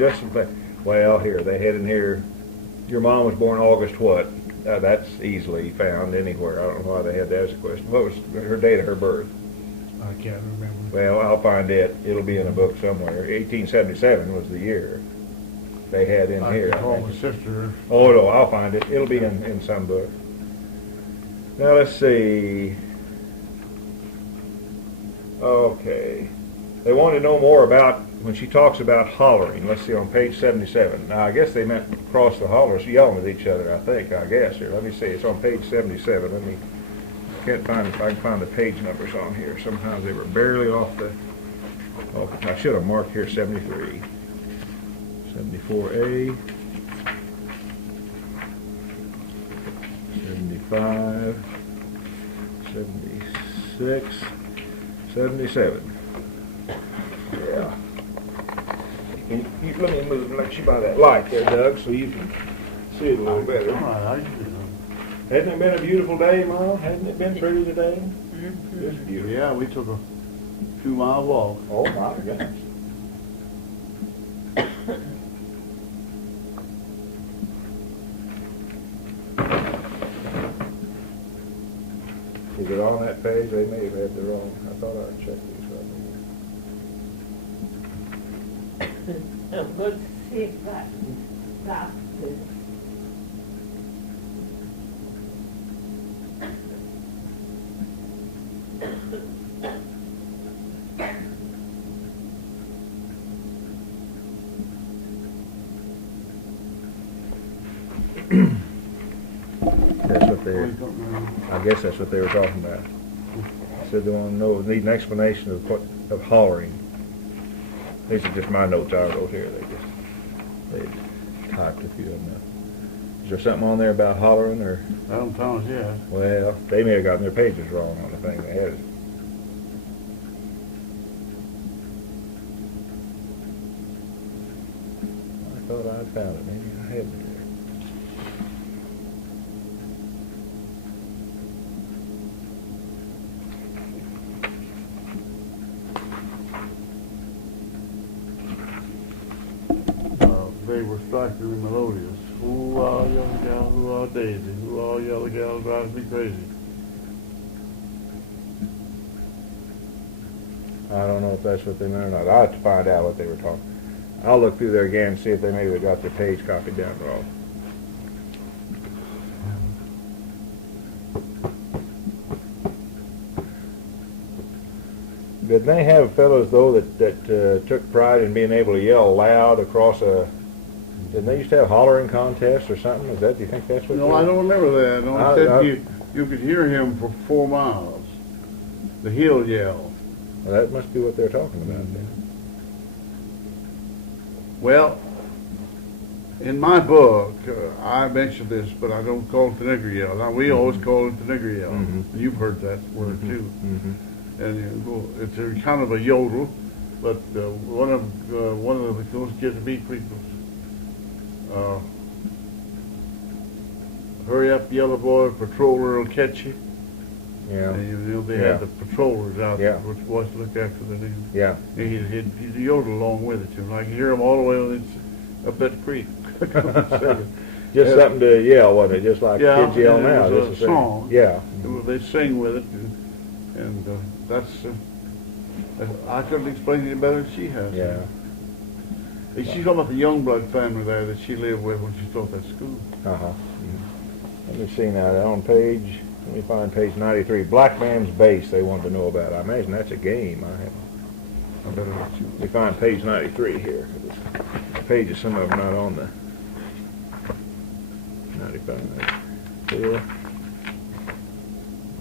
Just some well, here, they had in here, your mom was born August what? That's easily found anywhere. I don't know why they had that as a question. What was her date of her birth? I can't remember. Well, I'll find it. It'll be in a book somewhere. 1877 was the year they had in here. I can call my sister. Oh, no, I'll find it. It'll be in some book. Now, let's see. Okay. They want to know more about, when she talks about hollering. Let's see, on page 77. Now, I guess they meant across the hollers yelling at each other, I guess. Here, let me see. It's on page 77. Let me, can't find if I can find the page numbers on here. Sometimes they were barely off the, oh, I should have marked here 73. 74A. 75. 76. 77. Yeah. Let me move and let you by that light there, Doug, so you can see it a little better. All right, Hasn't it been a beautiful day, Mom? Hasn't it been pretty today? It's beautiful. yeah, we took a 2-mile walk. Oh my gosh. Is it on that page? They may have had the wrong. I thought I'd check these right here. I'm going to see if I can stop this. That's what they're, I guess that's what they were talking about. Said they want to know, need an explanation of hollering. These are just my notes I wrote here. They typed a few of them. Is there something on there about hollering or? I don't tell us yet. Well, they may have gotten their pages wrong on the thing they had. I thought I'd found it. Maybe I hadn't there. They were strikingly melodious. Ooh, all yellow gal, ooh, all daisy. Ooh, all yellow gal drives me crazy. I don't know if that's what they meant or not. I'll have to find out what they were talking. I'll look through there again and see if they maybe got their page copied down wrong. Did they have fellows though that took pride in being able to yell loud across a? Didn't they used to have hollering contests or something? Is that? Do you think that's what? No, I don't remember that. No, it said you could hear him for 4 miles. The hill yell. Well, that must be what they're talking about then. Well, in my book, I mentioned this, but I don't call it the nigger yell. Now, we always call it the nigger yell. You've heard that word too. And it's a kind of a yodel, but one of the those get to beat people. Hurry up, yellow boy, patroller will catch you. Yeah. And, they had the patrollers out there, which was to look after the news. Yeah. And he'd yodel along with it, and I can hear him all the way up that creek. Just something to yell, wasn't it? Just like kids yell now. It was a song. Yeah. They sing with it, and that's. I couldn't explain it better than she has. Yeah. She's talking about the Youngblood family there that she lived with when she taught that school. Uh-huh. Let me see now. On page, let me find page 93. Blackman's Base they wanted to know about. I imagine that's a game. I better let you. We find page 93 here. The pages, some of them not on the 95. 94.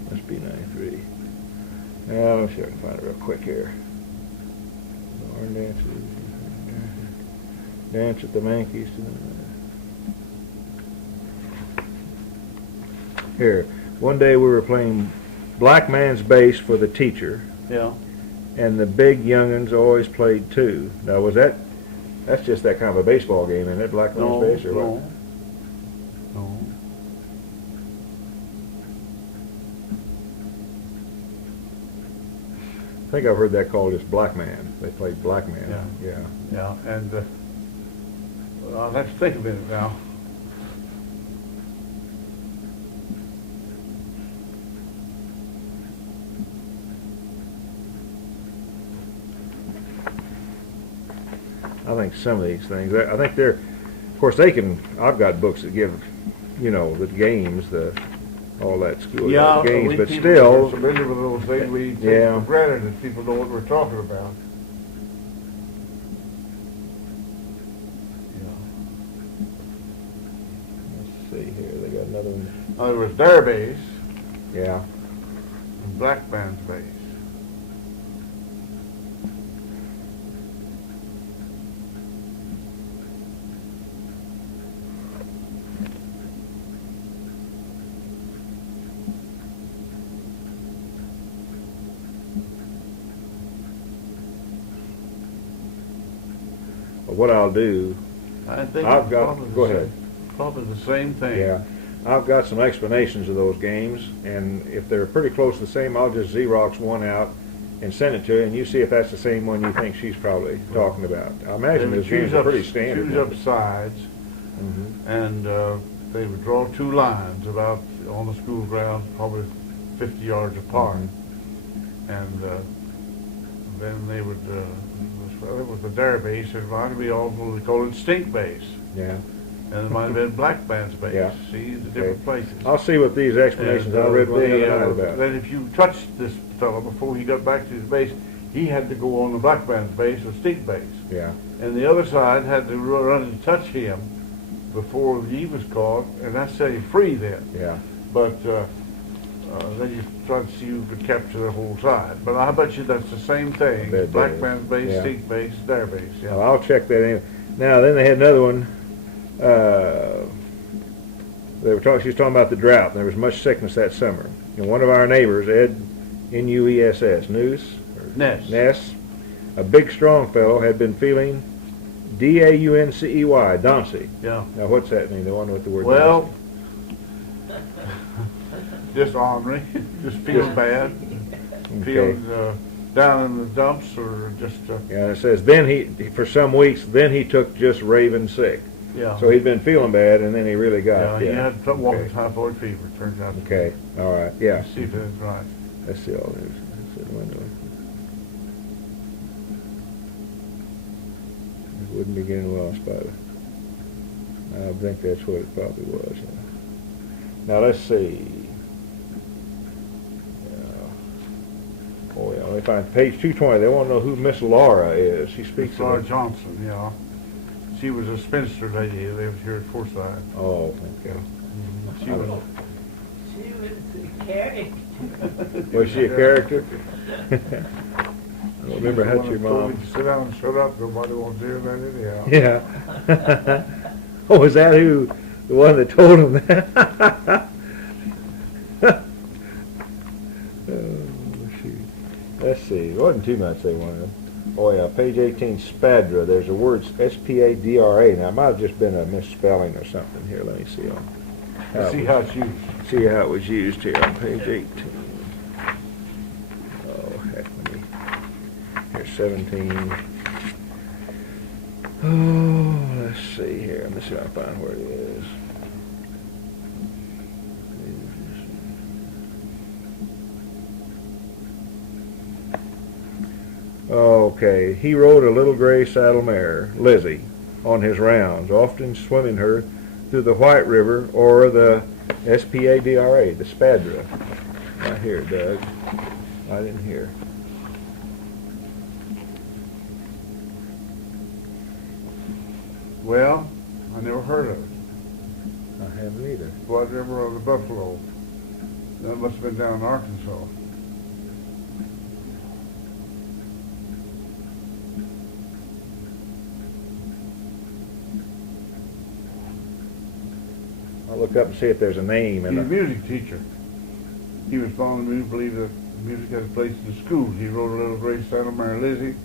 Must be 93. Now, let me see if I can find it real quick here. Barn dances. Dance at the Mahnkey's. Here, one day we were playing Blackman's Bass for the teacher. Yeah. And the big young'uns always played too. Now, that's just that kind of a baseball game, isn't it? Blackman's Bass or what? No. I think I've heard that called just Blackman. They played Blackman. Yeah. And I'll have to think a minute now. I think some of these things, I think they're, of course, they can, I've got books that give, you know, the games, all that school games, but still. We're familiar with those things, we take for granted that people know what we're talking about. Let's see here, they got another one. Now, there was their base. Yeah. And blackman's base. What I'll do, I think I've got, go ahead. Probably the same thing. Yeah, I've got some explanations of those games, and if they're pretty close to the same, I'll just Xerox one out and send it to you, and you see if that's the same one you think she's probably talking about. I imagine those games are pretty standard. Choose up sides, and they would draw two lines about on the school grounds, probably 50 yards apart, and then they would. It was the dare base. It might be also we call it stink base. Yeah. And it might have been blackman's base. Yeah. See the different places. I'll see what these explanations I read one the other night about. Then if you touched this fellow before he got back to his base, he had to go on the blackman's base or stink base. Yeah. And the other side had to run and touch him before he was caught, and that set him free then. Yeah. But then you try to see who could capture the whole side. But I bet you that's the same thing. Blackman's base, yeah. stink base, dare base. Yeah. Well, I'll check that in. Now, then they had another one. They were talking. She was talking about the drought. And there was much sickness that summer. And one of our neighbors, Ed, N-U-E-S-S, Ness, a big, strong fellow, had been feeling D-A-U-N-C-E-Y, Dauncey. Yeah. Now, what's that mean? The one with the word well, just ornery, just feeling bad, feeling down in the dumps, or just. Yeah, it says then he, for some weeks, then he took just raving sick. Yeah. So he'd been feeling bad, and then he really got. Yeah, he had walking typhoid fever. Turns out. Okay. All right. Yeah. Let's see if that's right. Let's see all this. That's the window. It wouldn't be getting well, Spider. I think that's what it probably was. Now let's see. Oh yeah, let me find page 220. They want to know who Miss Laura is. She speaks Miss Laura of Johnson, yeah. She was a spinster lady who lived here at Forsyth. Oh, thank you. She was a character. Was she a character? I don't remember how your mom. Sit down and shut up. Nobody wants to hear that anyhow. Yeah. Oh, was that who? The one that told him that? Oh, shoot. Let's see. It wasn't too much they wanted. Oh, yeah. Page 18, Spadra. There's a word, S-P-A-D-R-A. Now, it might have just been a misspelling or something. Here, let me see. Let's see how it's used. See how it was used here on page 18. Oh, heck. Let me. Here's 17. Oh, let's see here. Let me see if I can find where it is. Okay, he rode a little gray saddle mare, Lizzie, on his rounds, often swimming her through the White River or the S-P-A-D-R-A, the Spadra. Right here, Doug. Right in here. Well, I never heard of it. I haven't either. White River or the Buffalo. That must have been down in Arkansas. I'll look up and see if there's a name. He's a music teacher. He was fond of music, believed that music had a place in the school. He rode a little gray saddle mare Lizzie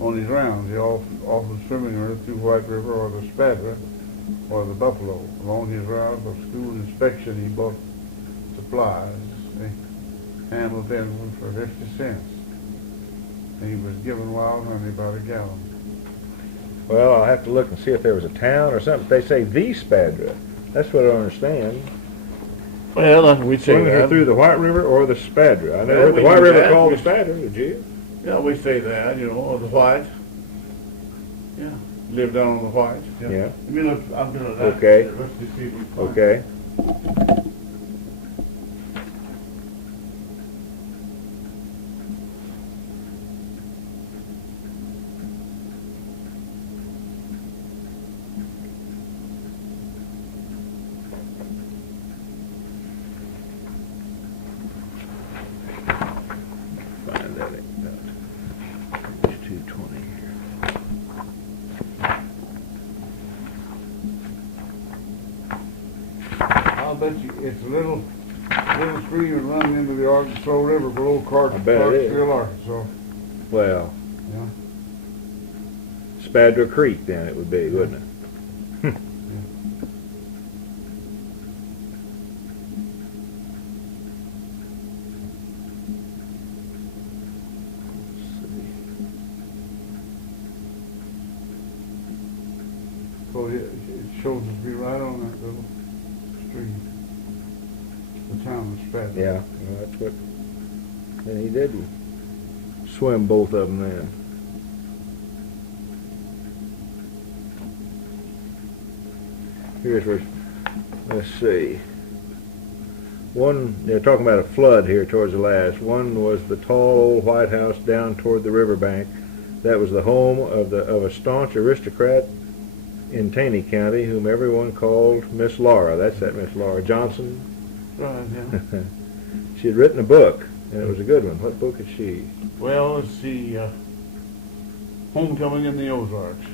on his rounds. He often swimming her through White River or the Spadra or the Buffalo. Along his rounds of school inspection, he bought supplies, ham of them for 50 cents. And he was given wild honey by the gallon. Well, I'll have to look and see if there was a town or something. They say the Spadra. That's what I don't understand. Well, we say Swimming her that. through the White River or the Spadra. I never Yeah, heard the we White do River that. called the We- Spadra, did you? Yeah, we say that, or the White. Yeah, live down on the White. Yeah. Let me look, I'm gonna. Okay. Let's just see if we can find Okay. Find that page 220 here. I'll bet you it's a little stream that runs into the Arkansas River below I bet it is. Clarksville, Arkansas. Well, Yeah. Spadra Creek then it would be, wouldn't it? So it shows us to be right on that little stream. The town of Spadina. Yeah, well, that's what. And he did swim both of them then. Here's where. Let's see. One, they're talking about a flood here towards the last. One was the tall old White House down toward the riverbank. That was the home of a staunch aristocrat in Taney County, whom everyone called Miss Laura. That's that Miss Laura Johnson. Right, yeah. She had written a book, and it was a good one. What book is she? Well, let's see, Homecoming in the Ozarks.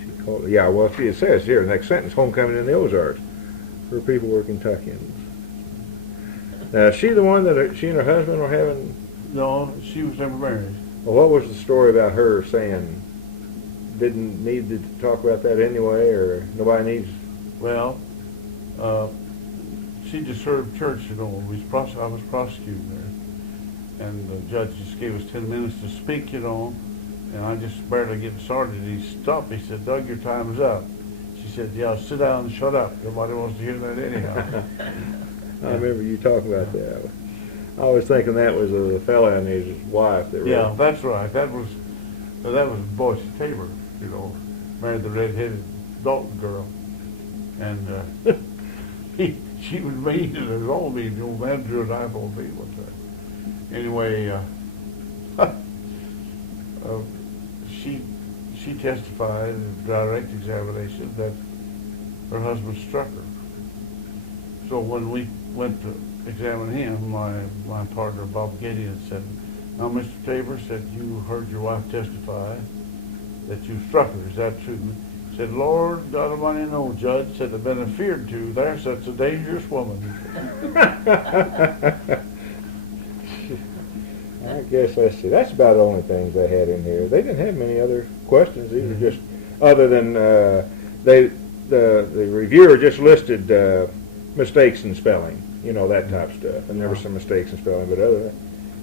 She called it, yeah, well, it says here, the next sentence, Homecoming in the Ozarks. Her people were Kentuckians. Now, is she the one that she and her husband were having? No, she was never married. Well, what was the story about her saying didn't need to talk about that anyway, or nobody needs? Well, she just served church, I was prosecuting there. And the judge just gave us 10 minutes to speak, and I just barely getting started. He stopped me, he said, "Doug, your time is up." She said, "Yeah, sit down and shut up. Nobody wants to hear that anyhow." I remember you talking about that. I was thinking that was a fella and his wife that Yeah, wrote. that's right. That was Boyce Tabor, married the red-headed Dalton girl. And she was mean as her own mean. The old manager and I both mean one time. Anyway, she testified in direct examination that her husband struck her. So when we went to examine him, my partner Bob Gideon said, "Now, Mr. Tabor," said, "you heard your wife testify that you struck her. Is that true?" Said, "Lord God Almighty, no, Judge." Said, "I've been afeared to. There's such a dangerous woman." I guess let's see. That's about the only things they had in here. They didn't have many other questions. These were just other than the reviewer just listed mistakes in spelling, that type of stuff. And there were some mistakes in spelling, but other than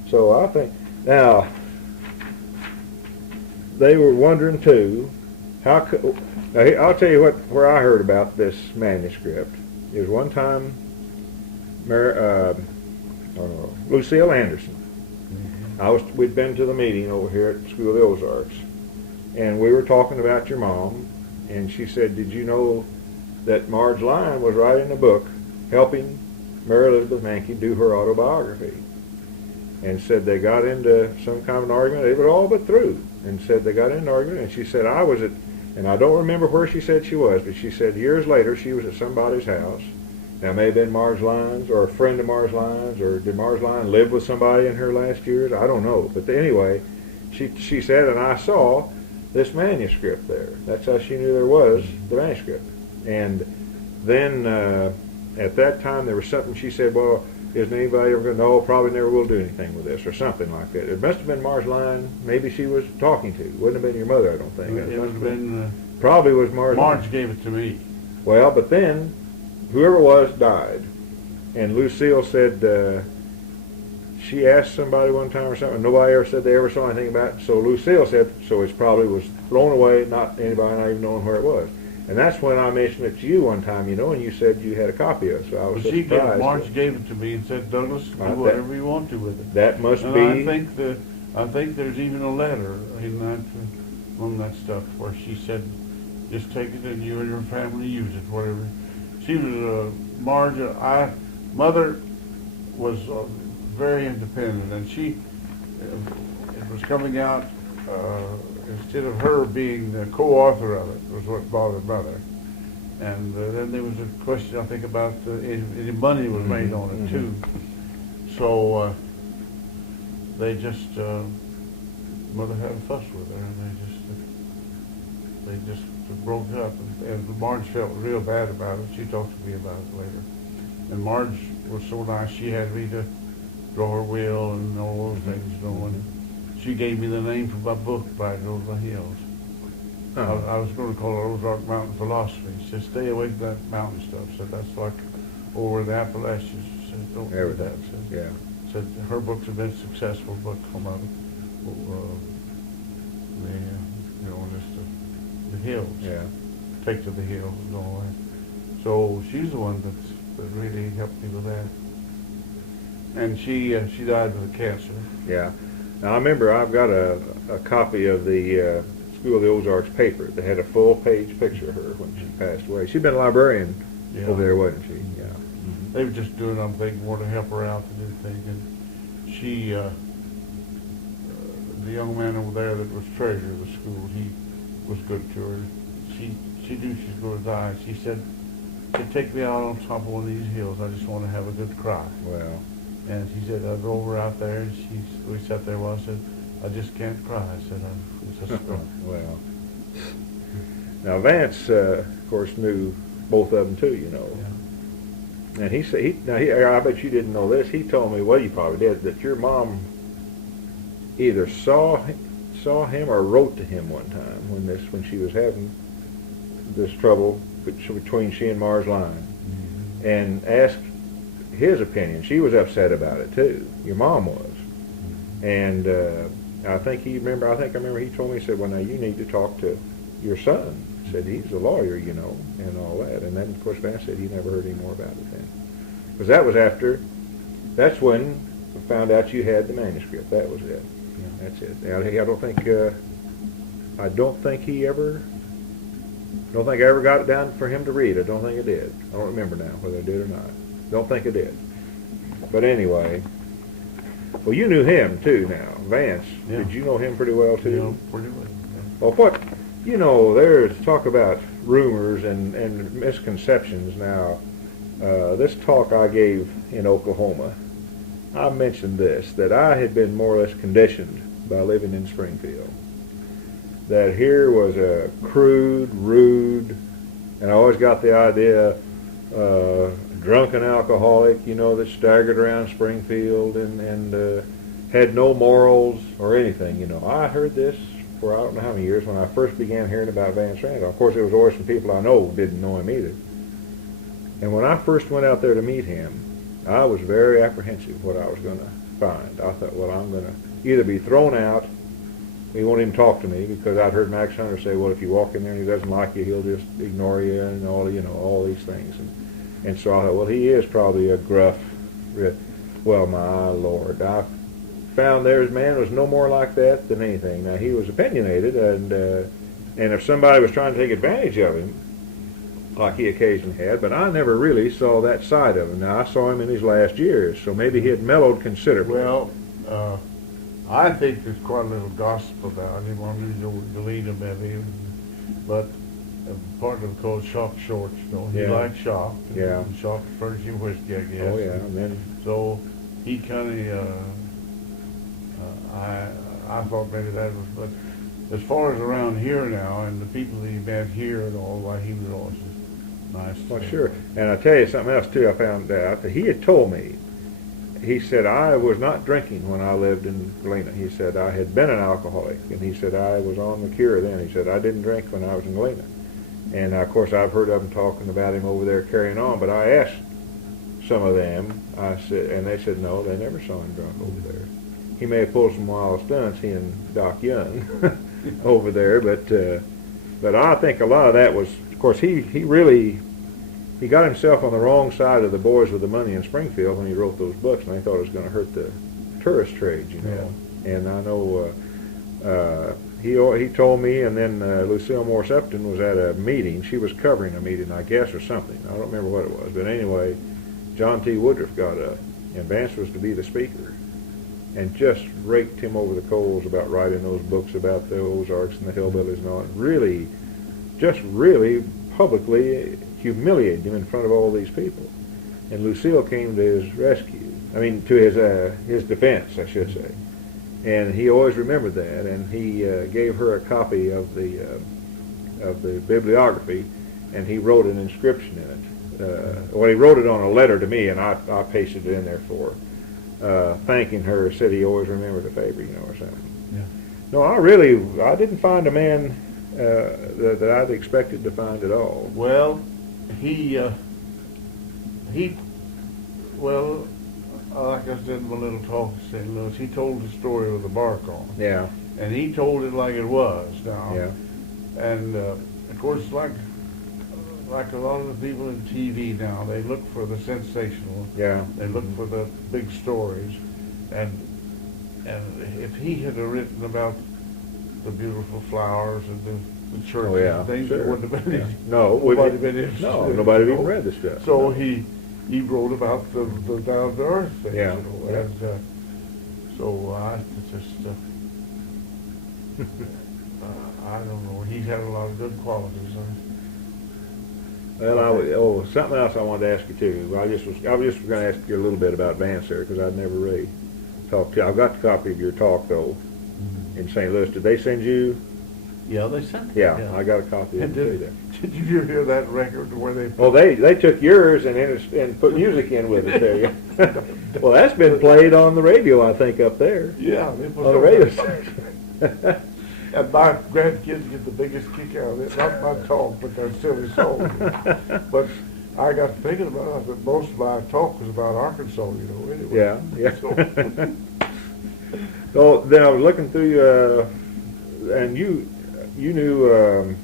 so I think now they were wondering too how could. Now, I'll tell you where I heard about this manuscript. It was one time Lucille Anderson. We'd been to the meeting over here at School of the Ozarks, and we were talking about your mom, and she said, "Did you know that Marge Lyon was writing a book helping Mary Elizabeth Mahnkey do her autobiography?" And said they got into some kind of an argument. They were all but through, and said they got into an argument, and she said, "I was at," and I don't remember where she said she was, but she said years later she was at somebody's house. Now, it may have been Marge Lyons or a friend of Marge Lyons, or did Marge Lyon live with somebody in her last years? I don't know. But anyway, she said, and I saw this manuscript there. That's how she knew there was the manuscript. And then at that time there was something she said, "Well, isn't anybody ever going to know? Probably never will do anything with this," or something like that. It must have been Marge Lyon. Maybe she was talking to. Wouldn't have been your mother, I don't think. It would have been. Probably was Marge. Marge gave it to me. Well, but then whoever it was died, and Lucille said she asked somebody one time or something, nobody ever said they ever saw anything about it. So Lucille said, so it probably was thrown away, not anybody not even knowing where it was. And that's when I mentioned it to you one time, you know, and you said you had a copy of it. So I was surprised. Marge gave it to me and said, Douglas, do whatever you want to with it. That must and be. I think there's even a letter in that on that stuff where she said, just take it and you and your family use it, whatever. She was Marge. Mother was very independent, and she it was coming out. Instead of her being the co-author of it, was what bothered Mother. And then there was a question, I think, about any money was made on it, too. So they just, Mother had a fuss with her, and they just broke up. And Marge felt real bad about it. She talked to me about it later. And Marge was so nice, she had me to draw her will and all those things going. She gave me the name for my book, Riding Over the Hills. I was going to call it Ozark Mountain Philosophy. She said, stay away from that mountain stuff. Said, that's like over in the Appalachians. Said, don't do that. Said, her books have been successful, but some of just the hills. Yeah. Take to the hills and all that. So she's the one that really helped me with that. And she died with cancer. Yeah. Now, I remember I've got a copy of the School of the Ozarks paper that had a full-page picture of her when she passed away. She'd been a librarian over there, wasn't she? Yeah. They were just doing, I'm thinking, more to help her out to do things. And she, the young man over there that was treasurer of the school, he was good to her. She knew she was going to die. She said, take me out on top of one of these hills. I just want to have a good cry. Well. And she said, I drove her out there, and we sat there a while. I said, I just can't cry. I said, it's just well. Now, Vance, of course, knew both of them, too, you know. Yeah. And he said, I bet you didn't know this. He told me, well, you probably did, that your mom either saw him or wrote to him one time when she was having this trouble between she and Mars Line, and asked his opinion. She was upset about it too. Your mom was, and I think I remember he told me, he said, well, now you need to talk to your son. He said, he's a lawyer, you know, and all that. And then, of course, Vance said he never heard any more about it then, because that's when we found out you had the manuscript. That was it. Yeah. That's it. I don't think I ever got it down for him to read. I don't think I did. I don't remember now whether I did or not. Don't think I did. But anyway, well, you knew him too now, Vance. Yeah. Did you know him pretty well too? Yeah, pretty well. Yeah. Well, there's talk about rumors and misconceptions now. This talk I gave in Oklahoma, I mentioned that I had been more or less conditioned by living in Springfield. That here was a crude, rude, and I always got the idea, drunken alcoholic, you know, that staggered around Springfield and had no morals or anything, you know. I heard this for I don't know how many years when I first began hearing about Vance Randolph. Of course, there was always some people I know who didn't know him either. And when I first went out there to meet him, I was very apprehensive what I was going to find. I thought, well, I'm going to either be thrown out, he won't even talk to me, because I'd heard Max Hunter say, well, if you walk in there and he doesn't like you, he'll just ignore you and all these things. And so I thought, well, he is probably a gruff, well, my Lord. I found his man was no more like that than anything. Now, he was opinionated, and if somebody was trying to take advantage of him, like he occasionally had, but I never really saw that side of him. Now, I saw him in his last years, so maybe he had mellowed considerably. Well, I think there's quite a little gossip about him. I don't delete him at him, but part of it called shock shorts. You know, he liked shock. Yeah. Shock furnished him whiskey, I guess. Oh yeah, and then so he kind of. I thought maybe that was, but as far as around here now and the people that he met here and all, why he was always just nice. Well, sure. And I tell you something else too. I found out that he had told me. He said, I was not drinking when I lived in Galena. He said, I had been an alcoholic. And he said, I was on the cure then. He said, I didn't drink when I was in Galena. And, of course, I've heard of them talking about him over there carrying on. But I asked some of them. I said, and they said no, they never saw him drunk over there. He may have pulled some wild stunts, he and Doc Young, over there, but I think a lot of that was, of course, he got himself on the wrong side of the boys with the money in Springfield when he wrote those books, and they thought it was going to hurt the tourist trade, you know. Yeah. And I know he told me, and then Lucille Morse Upton was at a meeting. She was covering a meeting, I guess, or something. I don't remember what it was, but anyway, John T. Woodruff got up, and Vance was to be the speaker, and just raked him over the coals about writing those books about the Ozarks and the hillbillies and all that. Really, just really publicly humiliated him in front of all these people. And Lucille came to his rescue. I mean, to his defense, I should say. And he always remembered that. And he gave her a copy of the bibliography, and he wrote an inscription in it. Well, he wrote it on a letter to me, and I pasted it in there for her. Thanking her, said he always remembered a favor, you know, or something. Yeah. No, I didn't find a man that I'd expected to find at all. Well, like I said in my little talk in St. Louis, he told the story with the bark on. Yeah. And he told it like it was now. Yeah. And of course, like a lot of the people in TV now, they look for the sensational. Yeah. They look for the big stories, and if he had written about the beautiful flowers and the churches and things, it wouldn't have been. Yeah. No, nobody been interested. No, nobody even read the stuff. So he wrote about the down to earth things. Yeah. You know, and so I just I don't know. He had a lot of good qualities. Well, something else I wanted to ask you too. I just was going to ask you a little bit about Vance there, because I'd never really talked to you. I've got the copy of your talk though in St. Louis. Did they send you? Yeah, they sent it. Yeah, I got a copy of it. Did you hear that record where they? Oh, they took yours and put music in with it there. Well, that's been played on the radio, I think, up there. Yeah, on the radio station. And my grandkids get the biggest kick out of it. Not my talk, but that silly song. But I got thinking about it. That most of my talk was about Arkansas, you know. Anyway. Yeah. So then I was looking through, and you knew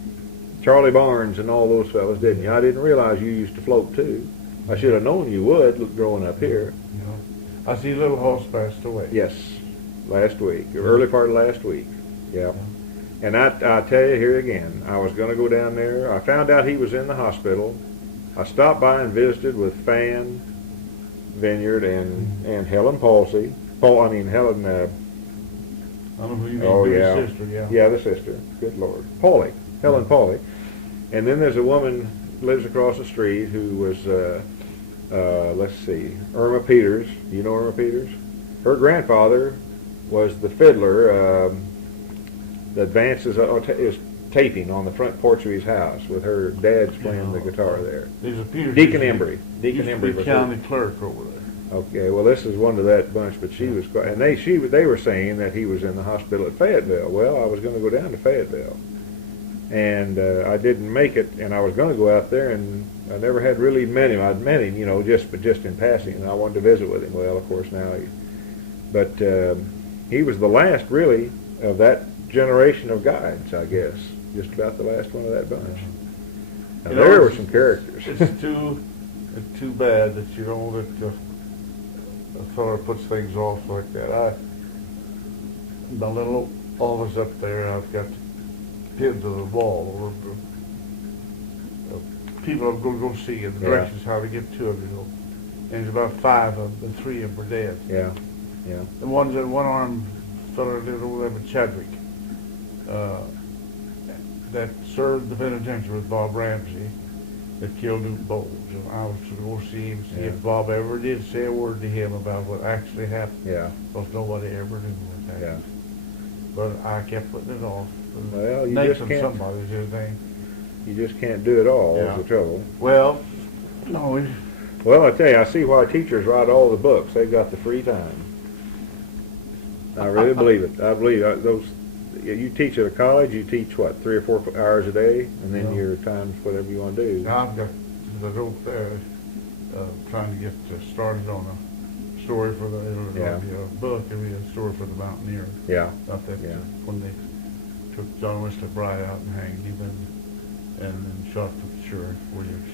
Charlie Barnes and all those fellas, didn't you? I didn't realize you used to float too. I should have known you would, growing up here. Yeah. I see Little Hoss passed away. Yes, last week, early part of last week. Yeah. And I tell you here again, I was going to go down there. I found out he was in the hospital. I stopped by and visited with Fan Vineyard and Helen Palsy. Helen. I don't know who you mean. Oh yeah. His sister, yeah. Yeah, the sister. Good Lord. Paulie. Helen Pauly. And then there's a woman lives across the street who was, let's see, Irma Peters. You know Irma Peters? Her grandfather was the fiddler that Vance is taping on the front porch of his house with her dad's playing the guitar there. There's a Peters. Deacon Embry. Deacon Embry was county clerk over there. Okay, well this is one of that bunch, but she was, and they were saying that he was in the hospital at Fayetteville. Well, I was going to go down to Fayetteville, and I didn't make it, and I was going to go out there, and I never had really met him. I'd met him, you know, just in passing, and I wanted to visit with him. Well, of course now, he was the last really of that generation of guides, I guess, just about the last one of that bunch. Now, there were some characters. It's too bad that you know that a fellow puts things off like that. My little office up there, I've got pinned to the wall. People I'm going to go see in the directions how to get to them, you know. And there's about 5 of them, and 3 of them are dead. Yeah, yeah. The ones that one-armed fellow lived over there with Chadwick, that served the penitentiary with Bob Ramsey, that killed Newton Bowles. And I was to go see him, see if Bob ever did say a word to him about what actually happened. Yeah. Because nobody ever knew what happened. Yeah. But I kept putting it off. Well, you Nathan just can't. Somebody's his name. You just can't do it all. Is the trouble. Well, no. Well, I tell you, I see why teachers write all the books. They've got the free time. I really believe it. I believe those. You teach at a college. You teach what, 3 or 4 hours a day, and then your time's whatever you want to do. Now I've got the rope there. trying to get started on a story for the book. It'll be a story for the Mountaineer. Yeah. About that when they took John Wesley Bry out and hanged him, and then shot the sheriff Williams.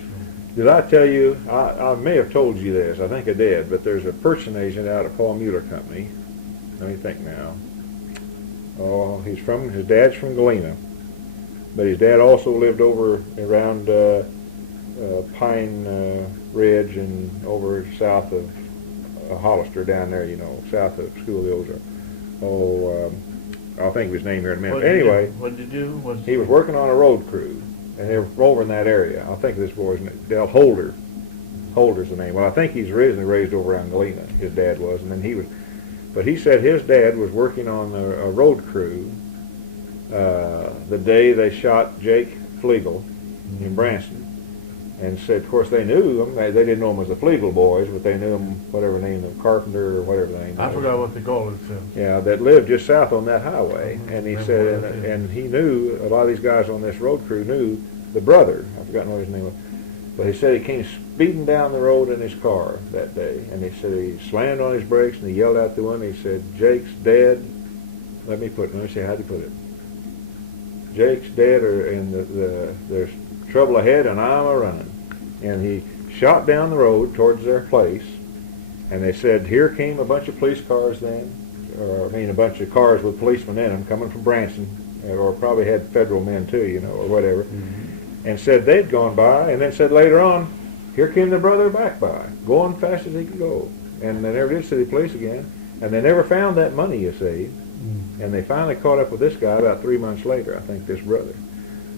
Did I tell you? I may have told you this. I think I did. But there's a purchasing agent out at Paul Mueller Company. Let me think now. Oh, his dad's from Galena, but his dad also lived over around Pine Ridge and over south of Hollister down there, south of School of the Ozarks. I'll think of his name here in a minute. Anyway, what did you do? He was working on a road crew, and they were over in that area. I'll think of this boy's name. Dale Holder. Holder's the name. Well, I think he's originally raised over around Galena. His dad was, and then he was. But he said his dad was working on a road crew the day they shot Jake Flegel in Branson. And said, of course, they knew him. They didn't know him as the Flegel boys, but they knew him, whatever name, the Carpenter or whatever the name. I forgot what they called it. Yeah, that lived just south on that highway. And he said, and he knew, a lot of these guys on this road crew knew the brother. I've forgotten what his name was. But he said he came speeding down the road in his car that day. And he said he slammed on his brakes and he yelled out the window. He said, Jake's dead. Let me see, how'd he put it? Jake's dead, and there's trouble ahead, and I'm a-running. And he shot down the road towards their place, and they said, here came a bunch of police cars then, a bunch of cars with policemen in them coming from Branson, or probably had federal men too, or whatever, and said they'd gone by, and then said later on, here came the brother back by, going fast as he could go. And they never did see the police again, and they never found that money, you see. And they finally caught up with this guy about 3 months later, I think, this brother.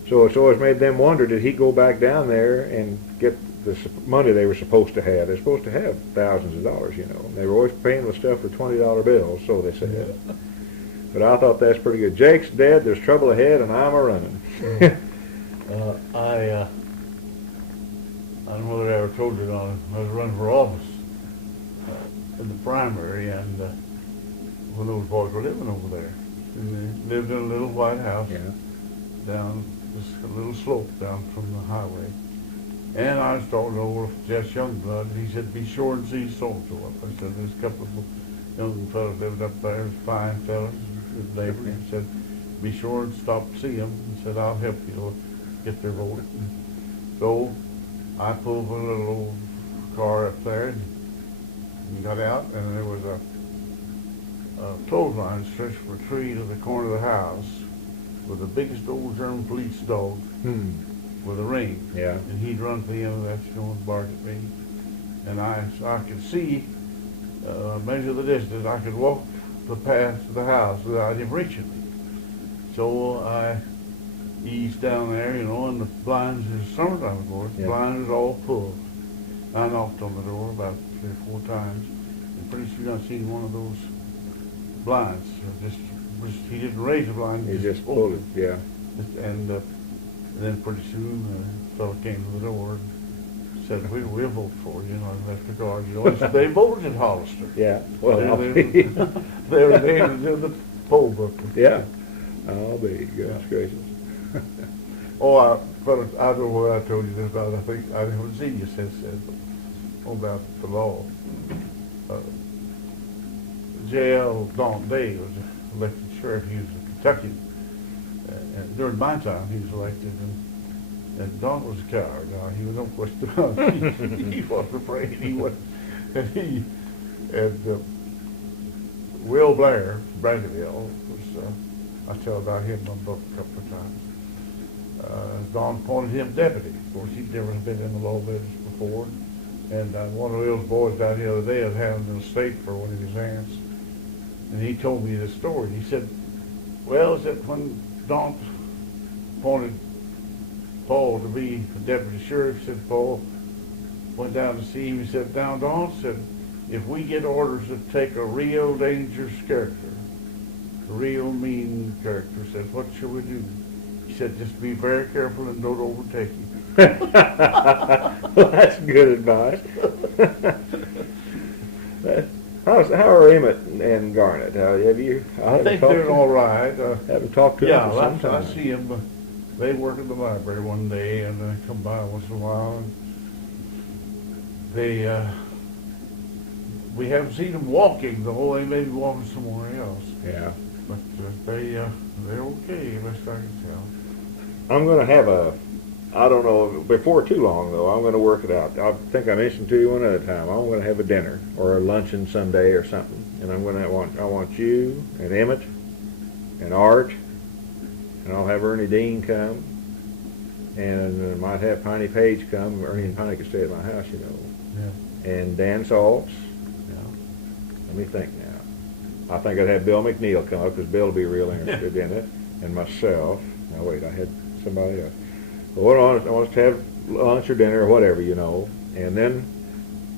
So it's always made them wonder, did he go back down there and get the money they were supposed to have? They're supposed to have thousands of dollars, They were always paying with stuff for $20 bills, so they said. But I thought that's pretty good. Jake's dead, there's trouble ahead, and I'm a-running. I don't know whether I ever told you or not. I was running for office in the primary, and when those boys were living over there. And they lived in a little white house down just a little slope down from the highway. And I was talking over Jess Youngblood, and he said, be sure and see so-and-so up. I said, there's a couple of young fellows living up there, fine fellows, good neighbors. He said, be sure and stop to see them. He said, I'll help you get their vote. So I pulled a little old car up there and got out, and there was a clothesline stretched from a tree to the corner of the house with the biggest old German police dog with a ring. Yeah. And he'd run to the end of that, and bark at me. And I could see, measure the distance. I could walk the path to the house without him reaching me. So I eased down there, and the blinds, it's summertime, of course, the blinds was all pulled. I knocked on the door about 3 or 4 times, and pretty soon I seen one of those blinds. He didn't raise the blind. He just pulled it, yeah. And then pretty soon a fellow came to the door and said, we'll vote for you. I left the guard. They voted in Hollister. Yeah. Well, they were named in the poll book. Yeah. I'll be. Goodness gracious. I don't know what I told you this about. I think I haven't seen you since then. About the law. J.L. Don Day was elected sheriff. He was a Kentuckian. And during my time, he was elected. And Don was a coward. He was no question about it. He wasn't afraid. He wasn't. And Will Blair, Brandonville, was, I tell about him in my book a couple of times. Don appointed him deputy. Of course, he'd never been in the law business before. And one of Will's boys down the other day was having an estate for one of his aunts. And he told me this story. He said, well, when Don appointed Paul to be the deputy sheriff, said Paul went down to see him. He said, now Don said, if we get orders to take a real dangerous character, a real mean character, said, what should we do? He said, just be very careful and don't overtake him. Well, that's good advice. How are Emmett and Garnet? Have you? I think they're all right. Haven't talked to them for some time. I see them. They work at the library one day, and they come by once in a while. they, we haven't seen them walking though. They may be walking somewhere else. Yeah. But they're okay, best I can tell. I'm going to have I don't know, before too long though, I'm going to work it out. I think I mentioned to you one other time, I'm going to have a dinner or a luncheon someday or something. And I want you and Emmett and Art, and I'll have Ernie Dean come, and I might have Piney Page come. Ernie and Piney could stay at my house, you know. Yeah. And Dan Saltz. Yeah. Let me think now. I think I'd have Bill McNeil come up because Bill will be real interested in it, and myself. Now wait, I had somebody else. Well, I want us to have lunch or dinner or whatever, you know, and then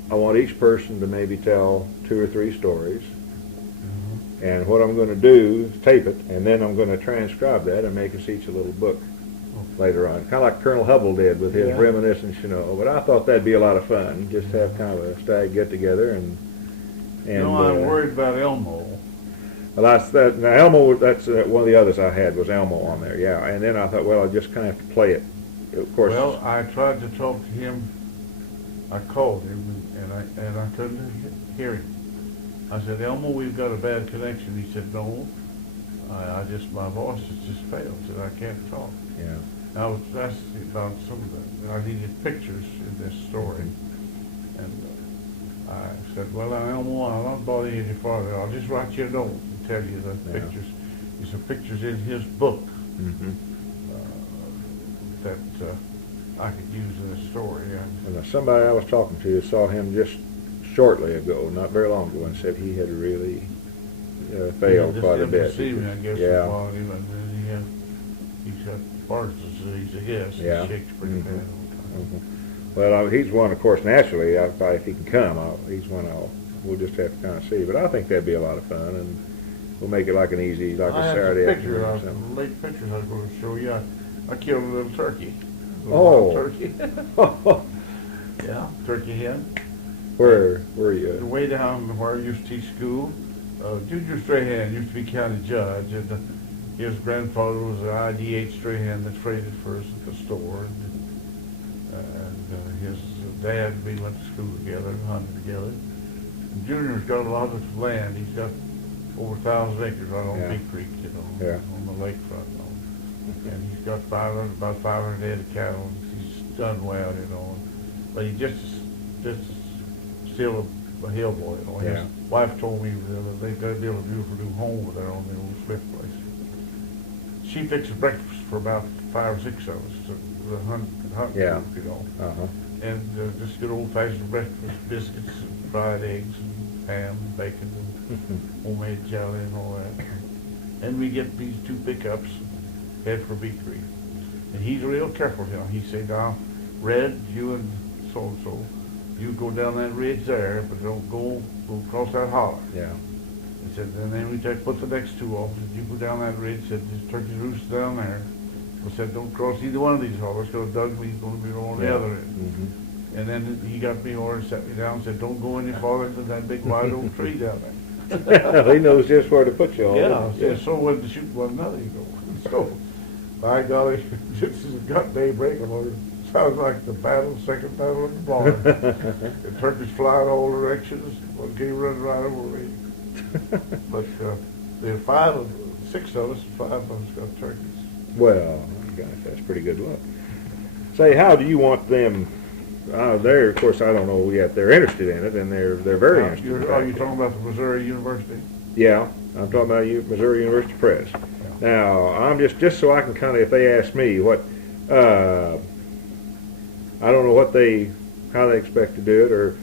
I want each person to maybe tell 2 or 3 stories. Mm-hmm. And what I'm going to do is tape it, and then I'm going to transcribe that and make us each a little book later on. Kind of like Colonel Hubble did with his reminiscence, you know. But I thought that'd be a lot of fun, just have kind of a stag get-together. And no, I'm worried about Elmo. Well, now Elmo, that's one of the others I had was Elmo on there, yeah. And then I thought, well, I just kind of have to play it. Of course. Well, I tried to talk to him. I called him, and I couldn't hear him. I said, Elmo, we've got a bad connection. He said, no, my voice has just failed. He said, I can't talk. Yeah. I was asking about some of the, I needed pictures in this story. And I said, well, Elmo, I'll not bother you any farther. I'll just write you a note and tell you the pictures. There's some pictures in his book. Mm-hmm. That I could use in a story. And somebody I was talking to saw him just shortly ago, not very long ago, and said he had really failed quite a bit. I guess, yeah. And he's got Parkinson's disease, I guess. Yeah. He shakes pretty bad all the time. Mm-hmm. Well, he's one, of course, naturally, if he can come, he's one we'll just have to kind of see. But I think that'd be a lot of fun, and we'll make it like an easy, like a Saturday afternoon or something. Late pictures I was going to show you. I killed a little turkey. Turkey. Yeah, turkey hen. Where were you? Way down where I used to teach school. Junior Strahan used to be county judge, and his grandfather was an ID8 Strahan that traded for us at the store. And his dad and me went to school together and hunted together. And Junior's got a lot of land. He's got over 1,000 acres right on Big Creek, you know, on the lakefront. And he's got about 500 head of cattle. He's done well, you know. But he just still a hillboy, you know. His wife told me that they got to build a beautiful new home over there on the old Swift place. She fixes breakfast for about 5 or 6 of us, the hunt group, you know. Uh-huh. And just good old-fashioned breakfast, biscuits, and fried eggs, and ham, and bacon, and homemade jelly, and all that. And we get these 2 pickups. Head for Big Creek. And he's real careful, you know. He said, now, Red, you and so-and-so, you go down that ridge there, but don't go across that holler. Yeah. He said, and then we put the next 2 off. You go down that ridge, said, this turkey's roost down there. I said, don't cross either one of these hollers, because Doug me's going to be on the other end. Mm-hmm. And then he got me over and set me down and said, don't go any farther than that big white oak tree down there. He knows just where to put you all. Yeah, so when to shoot one another, you go. So, by golly, just as it got daybreak, it sounds like the second battle of the barn. The turkeys flying all directions, one came running right over me. But there are 6 of us, 5 of us got turkeys. Well, gosh, that's pretty good luck. Say, how do you want them? Of course, I don't know yet. They're interested in it, and they're very interested. Are you talking about the Missouri University? Yeah, I'm talking about Missouri University Press. Now, I'm just so I can kind of, if they ask me what, I don't know how they expect to do it, or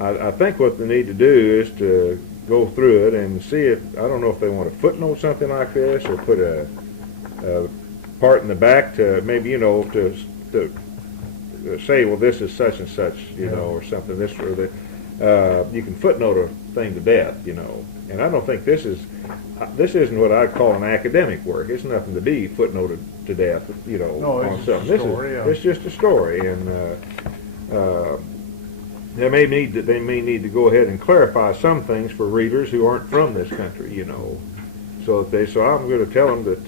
I think what they need to do is to go through it and see if, I don't know if they want to footnote something like this, or put a part in the back to maybe, you know, to say, well, this is such and such, you know, or something, this or that. You can footnote a thing to death, you know. And I don't think this isn't what I'd call an academic work. It's nothing to be footnoted to death, you know, on something. It's just a story, and they may need to go ahead and clarify some things for readers who aren't from this country, you know. So I'm going to tell them that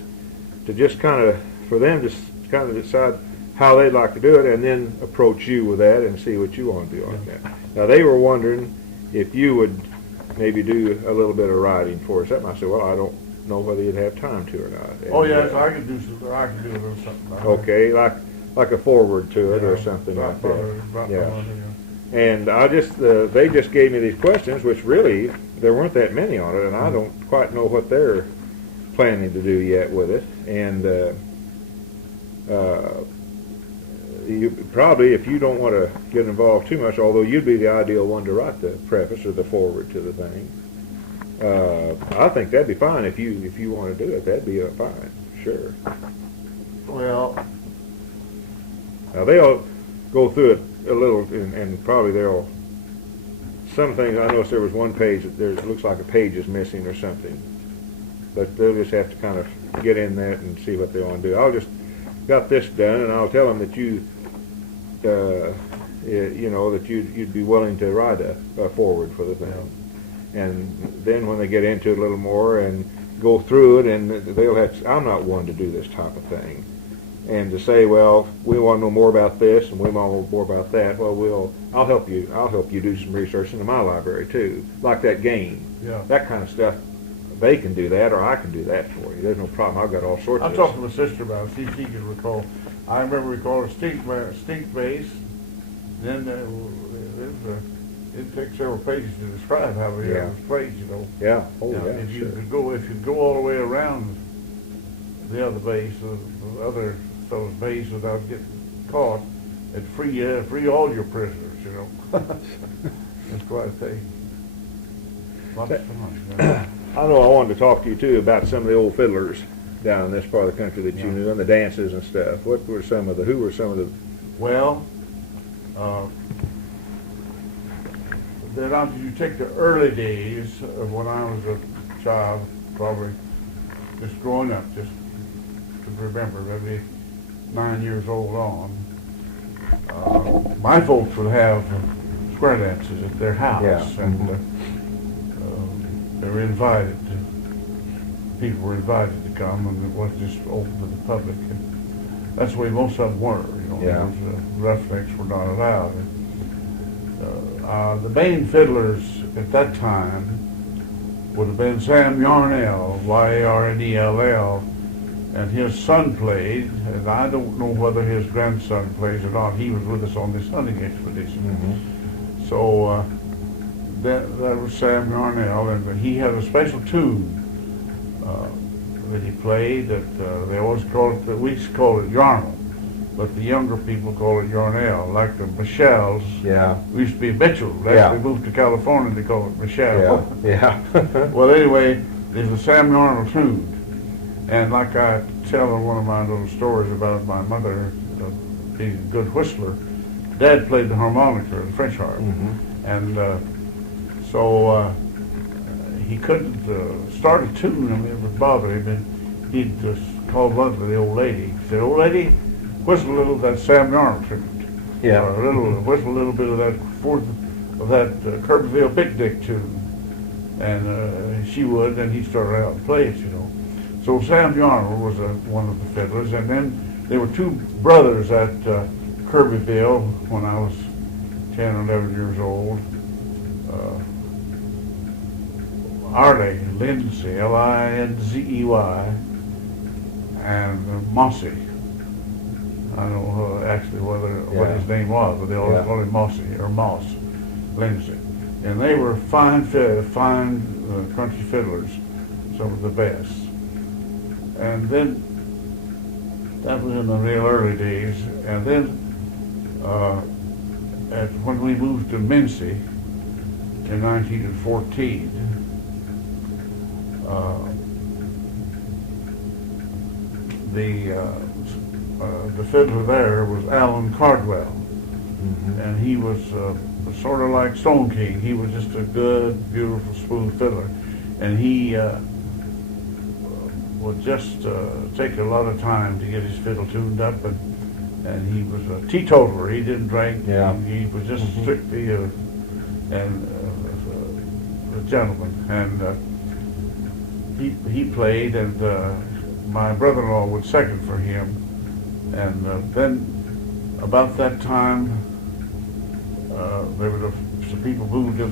to just kind of, for them to kind of decide how they'd like to do it, and then approach you with that and see what you want to do on that. Now, they were wondering if you would maybe do a little bit of writing for us. And I said, well, I don't know whether you'd have time to or not. And, Oh, yes, I could do something. I could do a little something about it. okay, like a forward to it or Yeah, something right, like that. right, Yeah. right, And I just, they just gave me these questions, which really, there weren't that many on it, and I don't quite know what they're planning to do yet with it. And you probably, if you don't want to get involved too much, although you'd be the ideal one to write the preface or the forward to the thing, I think that'd be fine if you want to do it. That'd be fine, sure. Well, Now they'll go through it a little, and probably they'll. Some things I noticed there was one page that it looks like a page is missing or something, but they'll just have to kind of get in that and see what they want to do. I'll just got this done, and I'll tell them that you know, that you'd be willing to write a forward for the thing, and then when they get into it a little more and go through it, and they'll have. I'm not one to do this type of thing. And to say, well, we want to know more about this, and we want to know more about that. Well, I'll help you. I'll help you do some research into my library too, like that game. yeah. That kind of stuff. They can do that, or I can do that for you. There's no problem. I've got all sorts I of. talked to my sister about it, see if she can recall. I remember recalling stink base. Then it takes several pages to describe how it Yeah. was played, you know. Yeah. Oh, Now, yeah. if you Sure. could go all the way around the other base, the other those base without getting caught, it'd free all your prisoners, you know. It's quite a thing. Lots of fun. Yeah. I know I wanted to talk to you too about some of the old fiddlers down in this part of the country that you Yeah. knew, and the dances and stuff. Who were some of the? Well, then after you take the early days of when I was a child, probably just growing up, just to remember, maybe 9 years old on, my folks would have square dances at their house, Yeah. and they were invited. People were invited to come, and it wasn't just open to the public. And that's the way most of them were. You know, Yeah. those roughnecks were not allowed. The main fiddlers at that time would have been Sam Yarnell, Yarnell, and his son played, and I don't know whether his grandson plays or not. He was with us on this hunting expedition. Mm-hmm. So that was Sam Yarnell, and he had a special tune that he played that they always called it, we used to call it Yarnell, but the younger people call it Yarnell, like the Michelle's. Yeah. We used to be Mitchell. Yeah. We moved to California, they call it Michelle. Yeah. Well, anyway, there's a Sam Yarnell tune. And like I tell in one of my little stories about my mother being a good whistler, Dad played the harmonica, the French harp. Mm-hmm. And so he couldn't start a tune. I mean, it would bother him. And he'd just call bluntly the old lady. He said, "Old lady, whistle a little of that Sam Yarnell tune. Yeah. Or whistle a little bit of that Kirbyville Big Dick tune." And she would, and he'd start out and play it, you know. So Sam Yarnell was one of the fiddlers, and then there were two brothers at Kirbyville when I was 10 or 11 years old. Arley Lindsay, Linzey, and Mossy. I don't know actually what his name was, but they always called him Mossy or Moss Lindsay. And they were fine country fiddlers, some of the best. And then that was in the real early days. And then when we moved to Mincy in 1914, the fiddler there was Alan Cardwell, Mm-hmm. and he was sort of like Stone King. He was just a good, beautiful, smooth fiddler, and he would just take a lot of time to get his fiddle tuned up, and he was a teetotaler. He didn't drink. Yeah. He was just strictly a gentleman, and he played, and my brother-in-law would second for him, and then about that time, there were some people moved to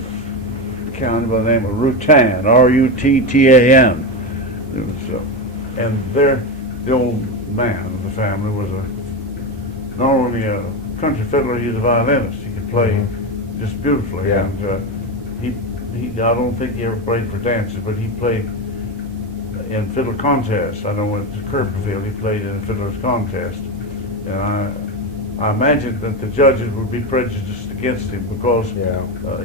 the county by the name of Rutan, R-U-T-T-A-N. It was, and there, the old man of the family was not only a country fiddler, he was a violinist. He could play just beautifully. Yeah. And I don't think he ever played for dances, but he played in fiddle contests. I know at the Kirbyville he played in a fiddler's contest. And I imagine that the judges would be prejudiced against him because